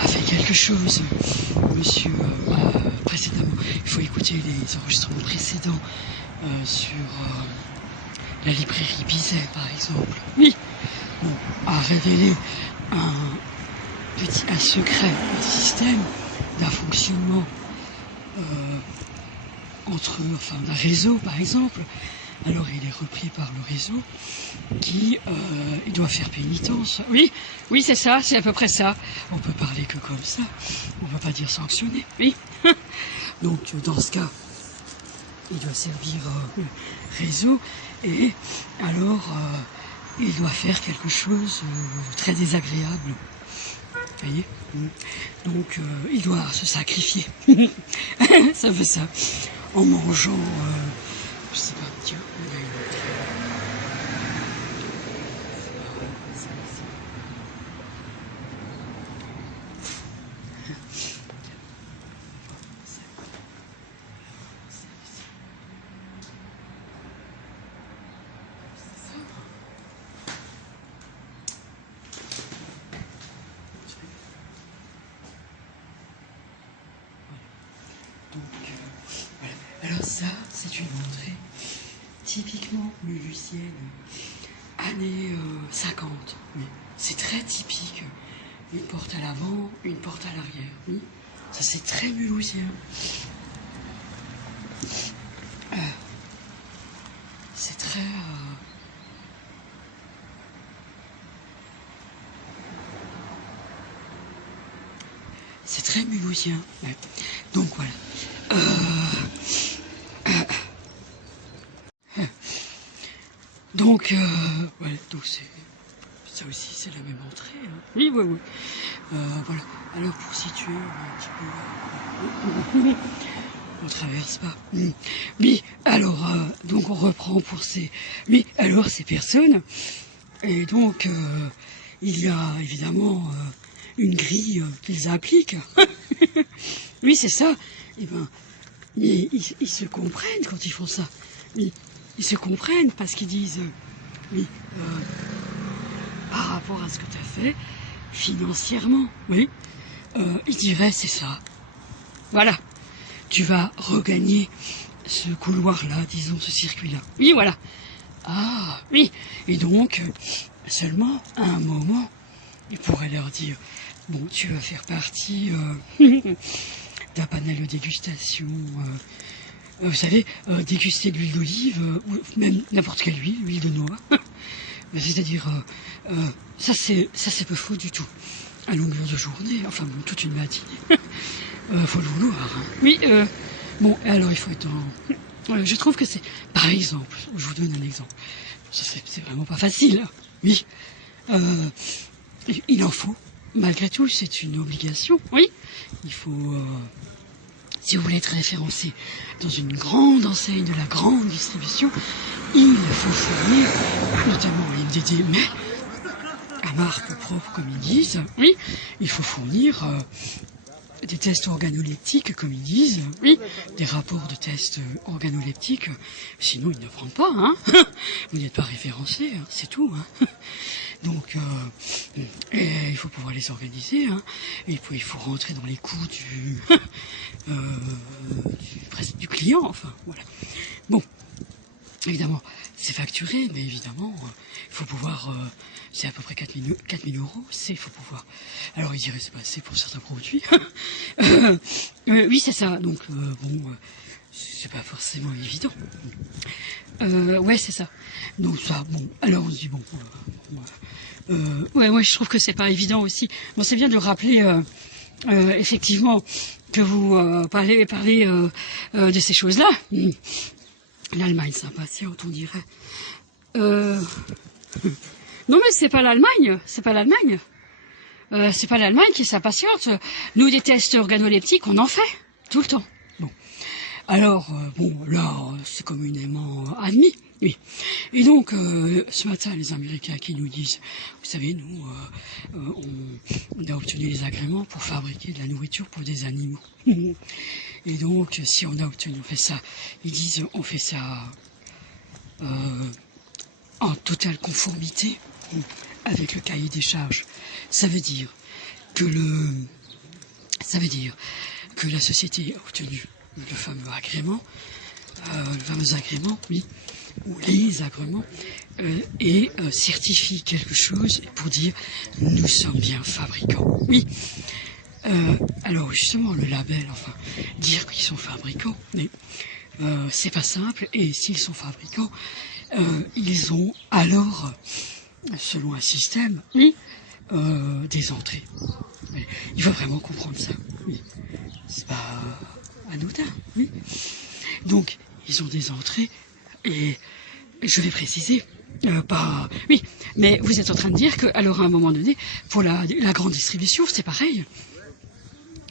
a fait quelque chose. Monsieur, précédemment, il faut écouter les enregistrements précédents sur la librairie Bizet, par exemple. Oui. Bon, a révélé un secret, un système d'un fonctionnement d'un réseau, par exemple. Alors il est repris par le réseau qui il doit faire pénitence. Oui, oui, c'est ça, c'est à peu près ça. On peut parler que comme ça. On ne va pas dire sanctionner. Oui. Donc dans ce cas, il doit servir réseau et alors il doit faire quelque chose de très désagréable. Vous voyez? Donc il doit se sacrifier. Ça veut ça. En mangeant, je sais pas, tiens, on a une autre. Donc, voilà. Alors ça, c'est une entrée typiquement mulhoosienne, années 50. Oui. C'est très typique. Une porte à l'avant, une porte à l'arrière. Oui. Ça, c'est très mulhoosien. C'est très... c'est très mulhoosien. Ouais. Donc voilà. Donc, voilà, donc ça aussi, c'est la même entrée. Hein. Oui, oui, oui. Voilà. Alors, pour situer un petit peu, on traverse pas. Oui, alors, donc on reprend pour ces... Oui, alors, ces personnes. Et donc, il y a évidemment une grille qu'ils appliquent. Oui, c'est ça. Et ben, ils se comprennent quand ils font ça. Ils se comprennent parce qu'ils disent, oui, par rapport à ce que tu as fait, financièrement, oui, ils diraient c'est ça. Voilà. tu vas regagner ce couloir-là, disons, ce circuit-là. Oui, voilà. Ah, oui. Et donc, seulement à un moment, il pourrait leur dire, bon, tu vas faire partie d'un panel de dégustation. Vous savez, déguster de l'huile d'olive, ou même n'importe quelle huile, l'huile de noix. C'est-à-dire, ça c'est pas faux du tout. À longueur de journée, enfin bon, toute une matinée. Faut le vouloir. Hein. Oui, bon, alors il faut être en... je trouve que c'est... Par exemple, je vous donne un exemple. C'est vraiment pas facile. Hein. Oui. Il en faut. Malgré tout, c'est une obligation. Oui. Il faut... si vous voulez être référencé dans une grande enseigne de la grande distribution, il faut fournir, notamment les MDD, mais à marque propre, comme ils disent, oui, il faut fournir des tests organoleptiques, comme ils disent, oui, des rapports de tests organoleptiques, sinon ils ne prennent pas, hein. Vous n'êtes pas référencé, hein, c'est tout, hein. Donc, il faut pouvoir les organiser, hein. Et puis il faut rentrer dans les coûts du client, enfin, voilà. Bon, évidemment, c'est facturé, mais évidemment, il faut pouvoir... c'est à peu près 4 000 euros, il faut pouvoir... Alors, il dirait, c'est pas assez pour certains produits. Oui, c'est ça, donc, bon, c'est pas forcément évident. Ouais, c'est ça. Donc, ça, bon, alors on se dit, bon... ouais, je trouve que c'est pas évident aussi. Bon, c'est bien de rappeler, effectivement, que vous parlez de ces choses-là. L'Allemagne s'impatiente, on dirait. Non, mais c'est pas l'Allemagne, c'est pas l'Allemagne. C'est pas l'Allemagne qui s'impatiente. Nous, des tests organoleptiques, on en fait tout le temps. Bon, alors, bon, là, c'est communément admis. Oui. Et donc, ce matin, les Américains qui nous disent, vous savez, nous, on a obtenu les agréments pour fabriquer de la nourriture pour des animaux. Et donc, si on a obtenu, on fait ça, ils disent, on fait ça en totale conformité avec le cahier des charges. Ça veut dire que la société a obtenu le fameux agrément, oui, ou les agréments, et certifie quelque chose pour dire nous sommes bien fabricants. Oui. Alors justement le label, enfin, dire qu'ils sont fabricants, mais c'est pas simple, et s'ils sont fabricants, ils ont alors, selon un système, oui, des entrées. Mais il faut vraiment comprendre ça. Oui. C'est pas anodin. Oui. Donc, ils ont des entrées, et je vais préciser, oui, mais vous êtes en train de dire que, alors à un moment donné, pour la grande distribution, c'est pareil.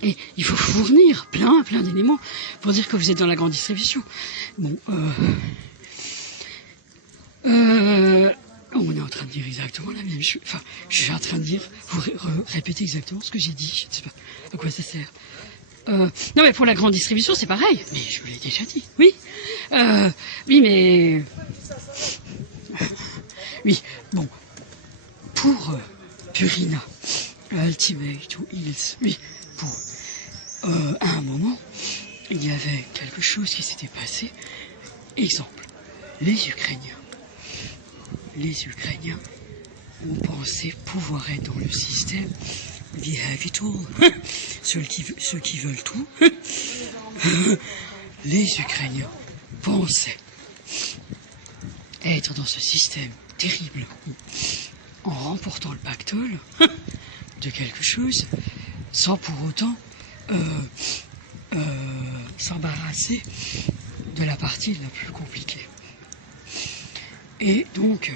Et il faut fournir plein d'éléments pour dire que vous êtes dans la grande distribution. Bon, on est en train de dire exactement la même chose. Enfin, je suis en train de dire, vous répétez exactement ce que j'ai dit. Je ne sais pas à quoi ça sert. Non, mais pour la grande distribution, c'est pareil. Mais je vous l'ai déjà dit. Oui. Oui, mais... oui, bon. Pour Purina, Ultimate ou Hills, oui, pour... à un moment, il y avait quelque chose qui s'était passé. Exemple, les Ukrainiens ont pensé pouvoir être dans le système The Have It All. Ceux qui veulent tout. Les Ukrainiens pensaient être dans ce système terrible en remportant le pactole de quelque chose sans pour autant s'embarrasser de la partie la plus compliquée. Et donc,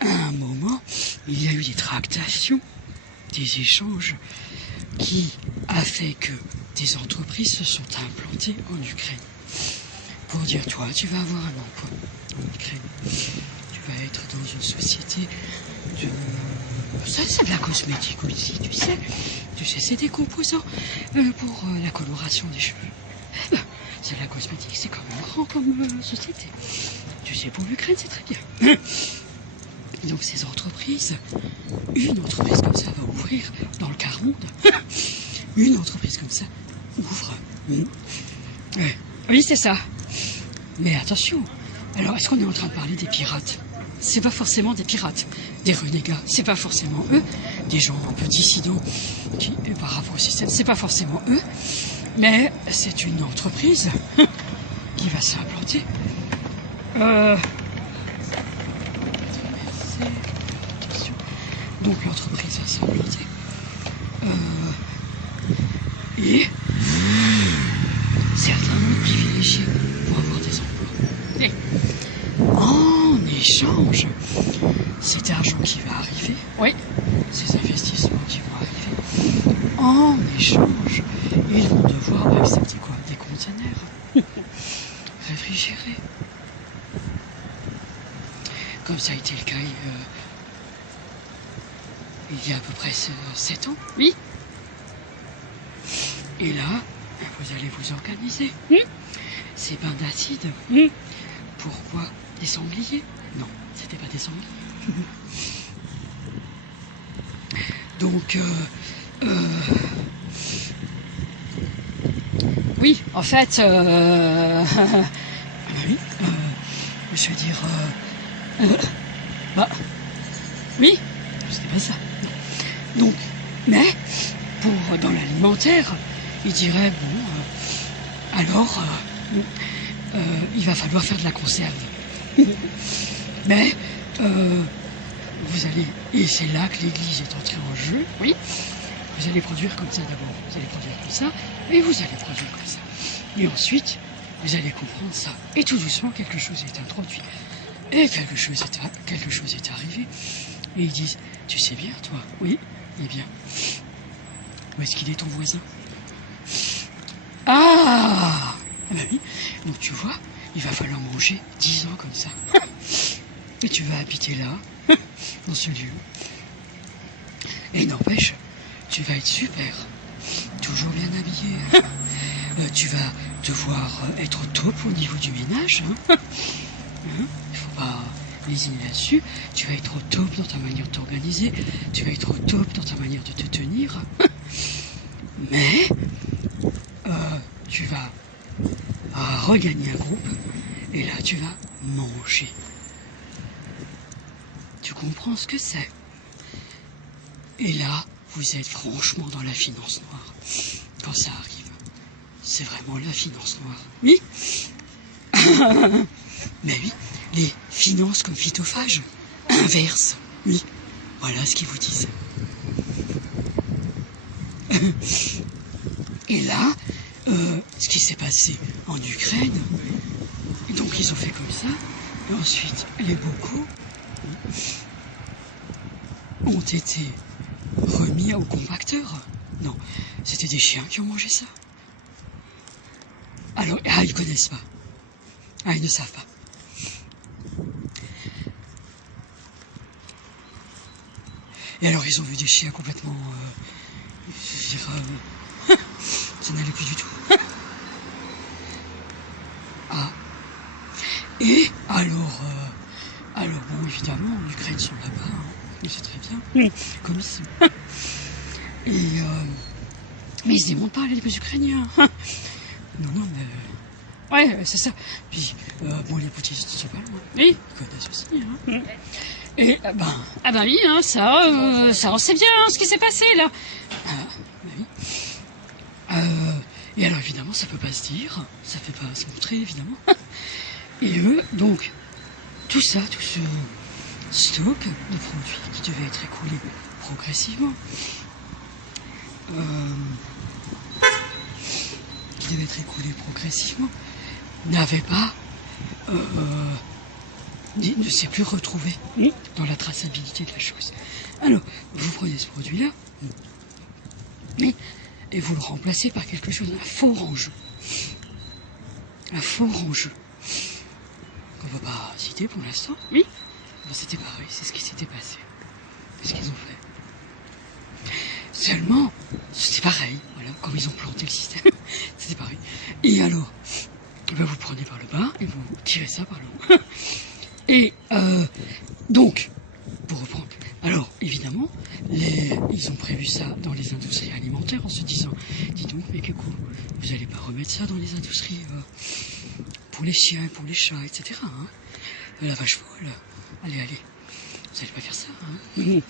à un moment, il y a eu des tractations, des échanges qui a fait que des entreprises se sont implantées en Ukraine. Pour dire, toi, tu vas avoir un emploi en Ukraine. Tu vas être dans une société de... Ça, c'est de la cosmétique aussi, tu sais. Tu sais, c'est des composants pour la coloration des cheveux. C'est de la cosmétique, c'est quand même grand comme société. Tu sais, pour l'Ukraine, c'est très bien. Donc ces entreprises, une entreprise comme ça va ouvrir dans le quart monde. Une entreprise comme ça ouvre Oui, c'est ça. Mais attention, alors est-ce qu'on est en train de parler des pirates? C'est pas forcément des pirates, des renégats, c'est pas forcément eux, des gens un peu dissidents qui, par rapport au système, c'est pas forcément eux, mais c'est une entreprise qui va s'implanter. Donc l'entreprise va s'implanter. Et certains vont être privilégiés pour avoir des emplois. Et en échange, cet argent qui va arriver, oui, ces investissements qui vont arriver, en échange, ils vont devoir accepter quoi? Des conteneurs réfrigérés. Comme ça a été le cas il y a à peu près 7 ans, oui. Et là, vous allez vous organiser. Ces bains d'acide. Pourquoi? Des sangliers? Non, c'était pas des sangliers. Donc, oui, en fait, oui, je veux dire, oui, c'était pas ça. Donc, mais, pour dans l'alimentaire, il dirait, bon, alors, il va falloir faire de la conserve. Mais, vous allez, et c'est là que l'Église est entrée en jeu, oui, vous allez produire comme ça d'abord, vous allez produire comme ça, et vous allez produire comme ça. Et ensuite, vous allez comprendre ça. Et tout doucement, quelque chose est introduit. Et quelque chose est arrivé. Et ils disent, tu sais bien, toi? Oui, eh bien, où est-ce qu'il est ton voisin? Ah ben oui, donc tu vois, il va falloir manger 10 ans comme ça. Et tu vas habiter là, dans ce lieu. Et n'empêche, tu vas être super, toujours bien habillé. Tu vas devoir être au top au niveau du ménage. Il ne faut pas lésiner là-dessus. Tu vas être au top dans ta manière de t'organiser. Tu vas être au top dans ta manière de te tenir. Mais tu vas regagner un groupe et là tu vas manger. Tu comprends ce que c'est? Et là, vous êtes franchement dans la finance noire. Quand ça arrive, c'est vraiment la finance noire. Oui. Mais oui, les finances comme phytophages, inverse. Oui, voilà ce qu'ils vous disent. Et là, ce qui s'est passé en Ukraine, donc ils ont fait comme ça, et ensuite les bocaux ont été remis au compacteur. Non, c'était des chiens qui ont mangé ça. Alors, ils connaissent pas. Ils ne savent pas. Et alors, ils ont vu des chiens complètement... je veux dire, ça n'allait plus du tout. Et alors bon, évidemment, en Ukraine sont là-bas, mais c'est très bien, comme ici. Et, mais ils se démontent pas, les Ukrainiens. Non, mais... ouais, c'est ça. Puis, bon, les bouddhistes, c'est pas loin. Oui, ils connaissent aussi, Et, oui, ça, on sait bien ce qui s'est passé, là. Oui. Et alors, évidemment, ça peut pas se dire, ça fait pas se montrer, évidemment. Et eux, donc, tout ce stock de produits qui devait être écoulé progressivement, n'avait pas, ne s'est plus retrouvé dans la traçabilité de la chose. Alors, vous prenez ce produit-là, et vous le remplacez par quelque chose, un faux enjeu. Un faux enjeu. Qu'on ne va pas citer pour l'instant. Oui. C'était pareil, c'est ce qui s'était passé. C'est ce qu'ils ont fait. Seulement, c'était pareil, voilà, comme ils ont planté le système. C'était pareil. Et alors, vous prenez par le bas et vous tirez ça par le haut. Et donc, pour reprendre, alors évidemment, évidemment, ils ont prévu ça dans les industries alimentaires en se disant, dis donc, mais que coup, vous n'allez pas remettre ça dans les industries pour les chiens, pour les chats, etc. Hein, la vache folle, allez, vous n'allez pas faire ça. Hein.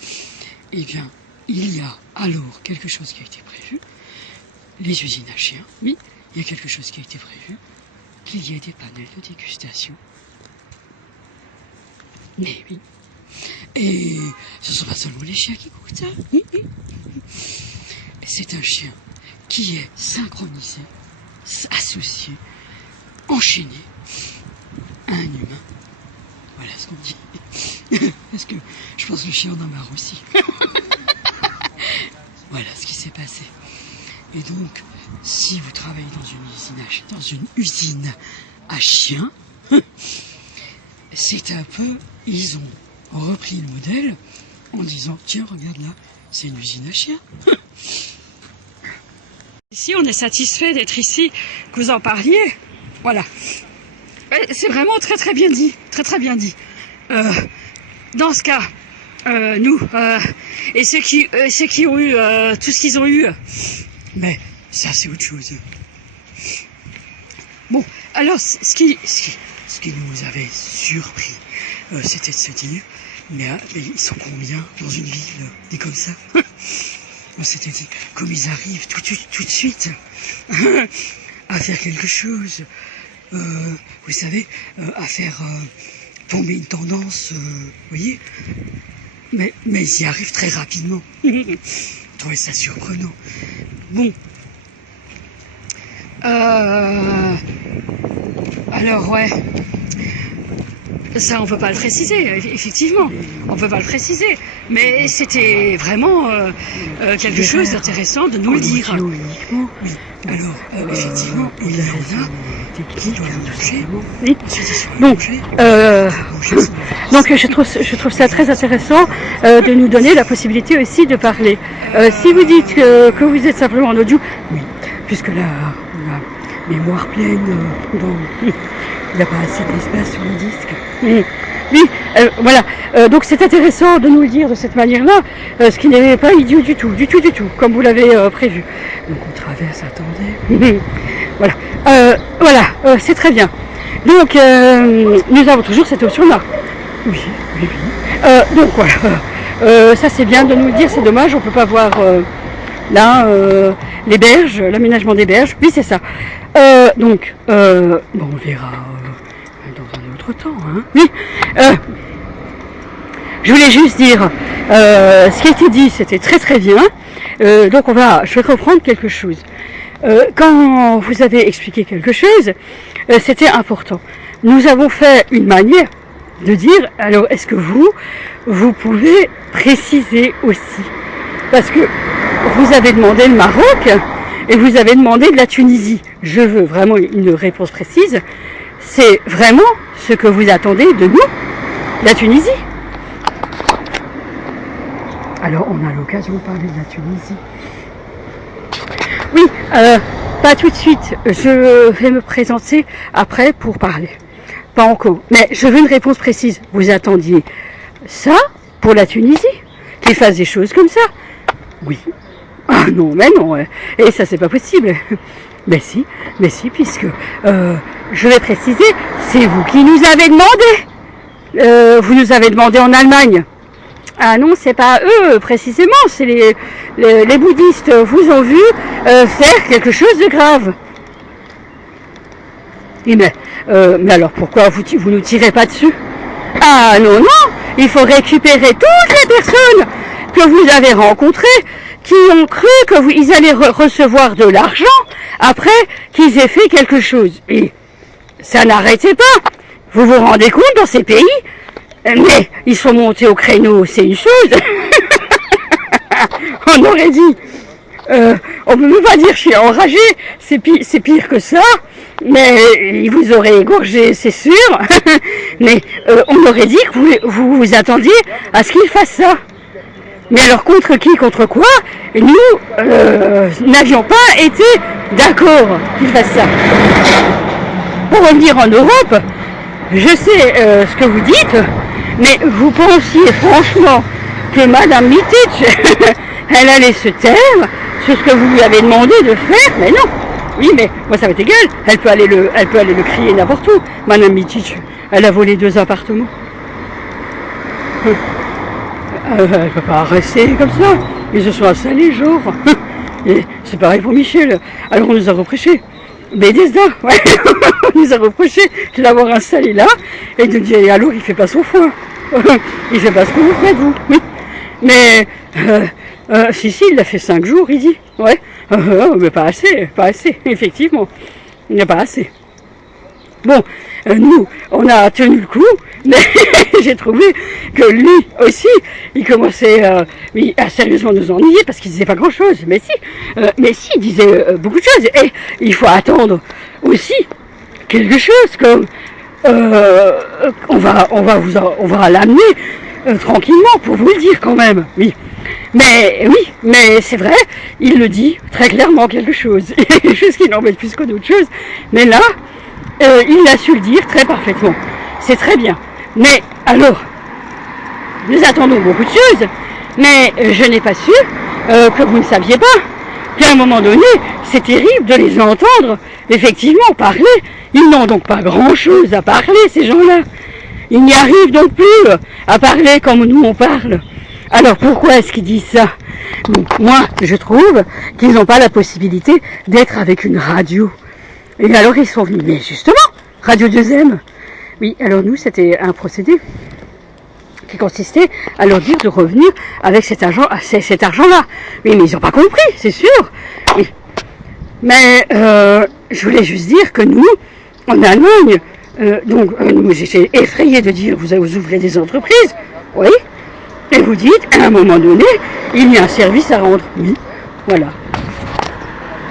Eh bien, il y a alors quelque chose qui a été prévu, les usines à chiens, oui, il y a quelque chose qui a été prévu, qu'il y ait des panels de dégustation. Mais oui. Et ce ne sont pas seulement les chiens qui goûtent ça. C'est un chien qui est synchronisé, associé, enchaîné à un humain. Voilà ce qu'on dit. Parce que je pense que le chien en a marre aussi. Voilà ce qui s'est passé. Et donc, si vous travaillez dans une usine à chiens, c'est un peu, ils ont repris le modèle en disant, tiens, regarde là, c'est une usine à chiens. Ici, on est satisfait d'être ici, que vous en parliez. Voilà. C'est vraiment très très bien dit, très bien dit. Dans ce cas, nous, et ceux qui ont eu tout ce qu'ils ont eu, mais ça c'est autre chose. Bon, alors ce qui nous avait surpris, c'était de se dire, mais ils sont combien dans une ville dit comme ça? On s'était dit, comme ils arrivent tout de suite à faire quelque chose, vous savez, à faire tomber une tendance, vous voyez, mais ils y arrivent très rapidement. Je trouvais ça surprenant. Bon. Alors ouais, ça on peut pas le préciser, effectivement, on peut pas le préciser, mais c'était vraiment quelque chose d'intéressant de nous le dire. Oui. Alors effectivement, il y en a qui doivent toucher. Oui. Donc je trouve ça très intéressant de nous donner la possibilité aussi de parler. Si vous dites que vous êtes simplement en audio, oui, puisque là on a mémoire pleine, il n'y a pas assez d'espace sur le disque. Oui, voilà. Donc c'est intéressant de nous le dire de cette manière-là, ce qui n'est pas idiot du tout, comme vous l'avez prévu. Donc on traverse, attendez. Voilà, c'est très bien. Donc nous avons toujours cette option-là. Oui. Donc voilà. Ça c'est bien de nous le dire, c'est dommage, on peut pas voir là les berges, l'aménagement des berges. Oui, c'est ça. Donc, bon, on verra dans un autre temps. Hein. Oui. Je voulais juste dire, ce qui a été dit, c'était très bien. Donc je vais reprendre quelque chose. Quand vous avez expliqué quelque chose, c'était important. Nous avons fait une manière de dire, alors est-ce que vous pouvez préciser aussi? Parce que vous avez demandé le Maroc et vous avez demandé de la Tunisie. Je veux vraiment une réponse précise. C'est vraiment ce que vous attendez de nous, la Tunisie? Alors, on a l'occasion de parler de la Tunisie. Oui, pas tout de suite. Je vais me présenter après pour parler. Pas encore. Mais je veux une réponse précise. Vous attendiez ça pour la Tunisie? Qu'ils fassent des choses comme ça? Oui. Ah non, mais non. Et ça, c'est pas possible. Mais si, puisque, je vais préciser, c'est vous qui nous avez demandé. Vous nous avez demandé en Allemagne. Ah non, c'est pas eux précisément, c'est les bouddhistes vous ont vu faire quelque chose de grave. Et mais alors pourquoi vous nous tirez pas dessus? Ah non, il faut récupérer toutes les personnes que vous avez rencontrées qui ont cru ils allaient recevoir de l'argent après qu'ils aient fait quelque chose. Et ça n'arrêtait pas. Vous vous rendez compte dans ces pays? Mais ils sont montés au créneau, c'est une chose. On aurait dit, on peut même pas dire je suis enragé, c'est pire que ça, mais ils vous auraient égorgé, c'est sûr. Mais on aurait dit que vous vous attendiez à ce qu'ils fassent ça. Mais alors contre qui, contre quoi? Nous n'avions pas été d'accord qu'ils fassent ça. Pour revenir en Europe, je sais ce que vous dites, mais vous pensiez franchement que Madame Mitich, elle allait se taire sur ce que vous lui avez demandé de faire, mais non. Oui, mais moi ça m'est égal, elle peut aller le crier n'importe où. Madame Mitich, elle a volé 2 appartements. Elle ne peut pas rester comme ça. Ils se sont installés, genre. Et c'est pareil pour Michel. Alors on nous a reproché. Bethesda, ouais. On nous a reproché de l'avoir installé là et de dire alors il fait pas son foin. Il fait pas ce que vous faites, vous. Mais si, il l'a fait 5 jours, il dit. Ouais. Mais pas assez, effectivement. Il n'y a pas assez. Bon, nous, on a tenu le coup, mais j'ai trouvé que lui aussi, il commençait à sérieusement nous ennuyer parce qu'il disait pas grand-chose. Mais si, il disait beaucoup de choses. Et il faut attendre aussi quelque chose comme on va l'amener tranquillement pour vous le dire quand même. Oui, mais c'est vrai, il le dit très clairement quelque chose, quelque chose qui l'embête plus que d'autres choses. Mais là. Il a su le dire très parfaitement. C'est très bien. Mais alors, nous attendons beaucoup de choses, mais je n'ai pas su que vous ne saviez pas qu'à un moment donné, c'est terrible de les entendre effectivement parler. Ils n'ont donc pas grand-chose à parler, ces gens-là. Ils n'y arrivent donc plus à parler comme nous on parle. Alors pourquoi est-ce qu'ils disent ça? Donc moi, je trouve qu'ils n'ont pas la possibilité d'être avec une radio. Et alors ils sont venus, mais justement, Radio 2M. Oui, alors nous, c'était un procédé qui consistait à leur dire de revenir avec cet argent-là. Oui, mais ils n'ont pas compris, c'est sûr. Oui. Mais je voulais juste dire que nous, en Allemagne, nous j'étais effrayé de dire vous ouvrez des entreprises, oui, et vous dites, à un moment donné, il y a un service à rendre. Oui, voilà.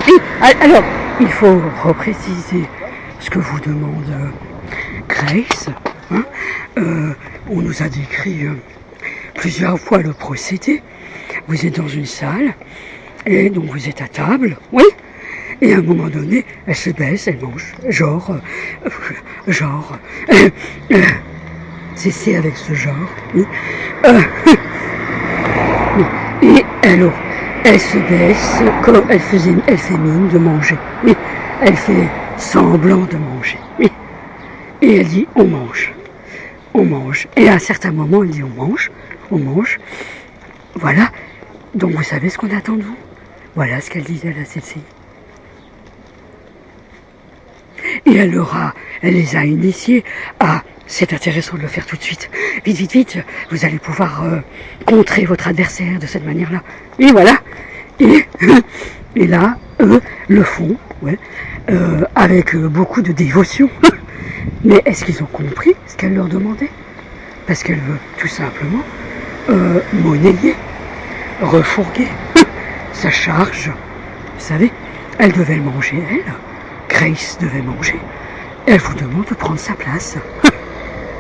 Et, alors, il faut repréciser ce que vous demande Grace. Hein. On nous a décrit plusieurs fois le procédé. Vous êtes dans une salle, et donc vous êtes à table, oui. Et à un moment donné, elle se baisse, elle mange. Cessez avec ce genre. Oui. Et alors, elle se baisse comme elle fait mine de manger. Oui. Elle fait semblant de manger. Oui. Et elle dit on mange. On mange. Et à un certain moment, elle dit on mange. Voilà. Donc vous savez ce qu'on attend de vous. Voilà ce qu'elle disait à la CCI. Et elle les a initiés à c'est intéressant de le faire tout de suite. Vite, vous allez pouvoir contrer votre adversaire de cette manière-là. Et voilà. Et là, eux le font, ouais, avec beaucoup de dévotion. Mais est-ce qu'ils ont compris ce qu'elle leur demandait? Parce qu'elle veut tout simplement monnayer, refourguer sa charge. Vous savez, elle devait le manger, elle. Grace devait manger. Elle vous demande de prendre sa place.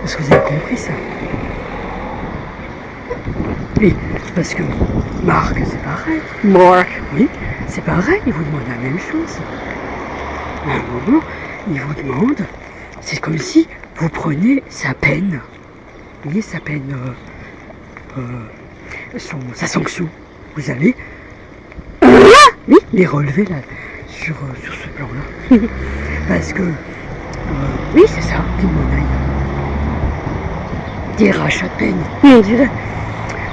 Est-ce que vous avez compris ça? Oui, parce que Marc, c'est pareil. Marc, oui, c'est pareil, il vous demande la même chose. À un moment, il vous demande, c'est comme si vous preniez sa peine. Vous voyez, sa peine, sa sanction. Vous allez, oui, les relever là, sur ce plan-là. Parce que, oui, c'est ça, des monnaies. Des rachats de peine, on dirait.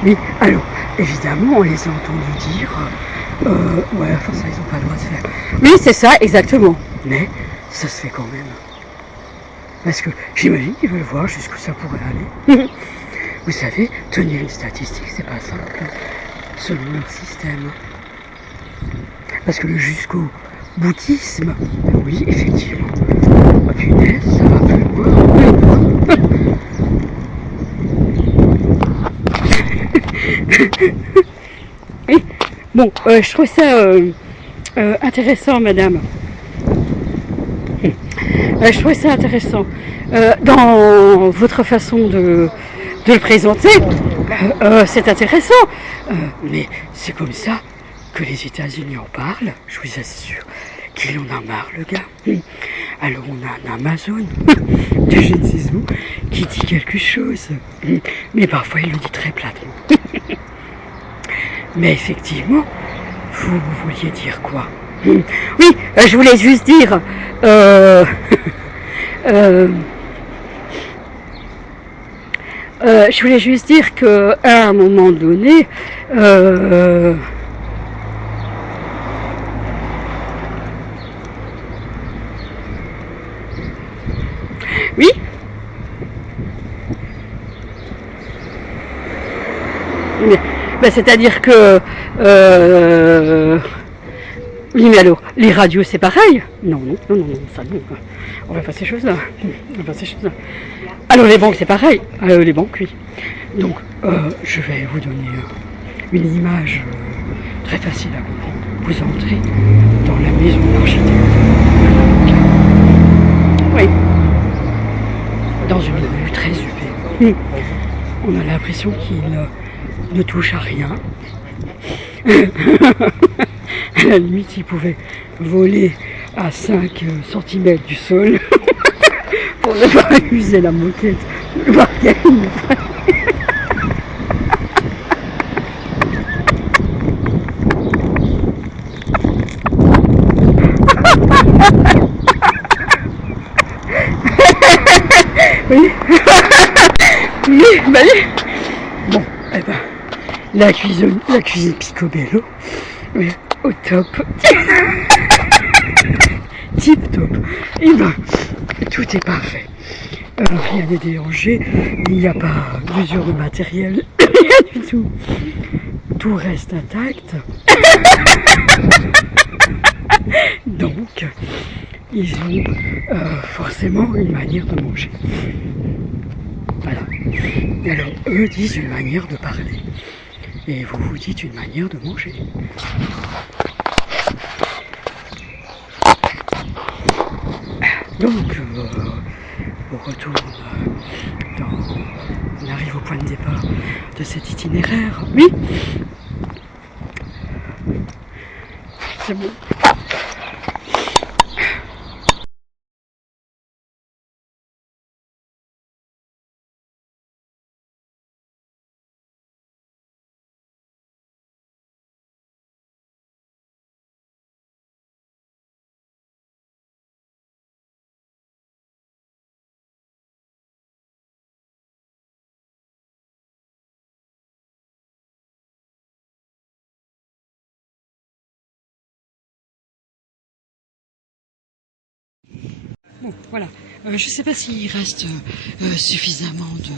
Oui, alors, évidemment, on les a entendus dire, ouais, enfin ça, ils n'ont pas le droit de faire. Oui, c'est ça, exactement. Mais, ça se fait quand même. Parce que j'imagine qu'ils veulent voir jusqu'où ça pourrait aller. Vous savez, tenir une statistique, c'est pas simple, selon leur système. Parce que le jusqu'au boutisme, oui, effectivement. Oh punaise, ça va plus loin. Et, bon, je trouve ça intéressant, madame. Je trouve ça intéressant. Dans votre façon de le présenter, c'est intéressant. Mais c'est comme ça que les États-Unis en parlent, je vous assure qu'il en a marre, le gars. Alors on a un Amazon de je ne sais où qui dit quelque chose, mais parfois il le dit très platement. Mais effectivement, vous vouliez dire quoi? Oui, je voulais juste dire... je voulais juste dire que à un moment donné, oui, ben, c'est-à-dire que oui, mais alors, les radios c'est pareil? Non, ça non. On va pas ces choses-là. Alors les banques c'est pareil. Les banques, oui. Donc, je vais vous donner une image très facile à comprendre. Vous entrez dans la maison d'architecte. Oui. Dans une rue très huppée. On a l'impression qu'il ne touche à rien. À la limite, il pouvait voler à 5 cm du sol pour ne pas user la moquette du parking. Oui. Oui, bah oui. Bon, eh ben, la cuisine Picobello, oui, au top. Tip top. Et ben, tout est parfait. Rien n'est dérangé, il n'y a pas d'usure de matériel, rien du tout. Tout reste intact. Donc, ils ont forcément une manière de manger. Voilà. Alors, eux disent une manière de parler. Et vous vous dites une manière de manger. Donc, on retourne on arrive au point de départ de cet itinéraire. Oui, c'est bon. Bon, voilà. Je ne sais pas s'il reste suffisamment de...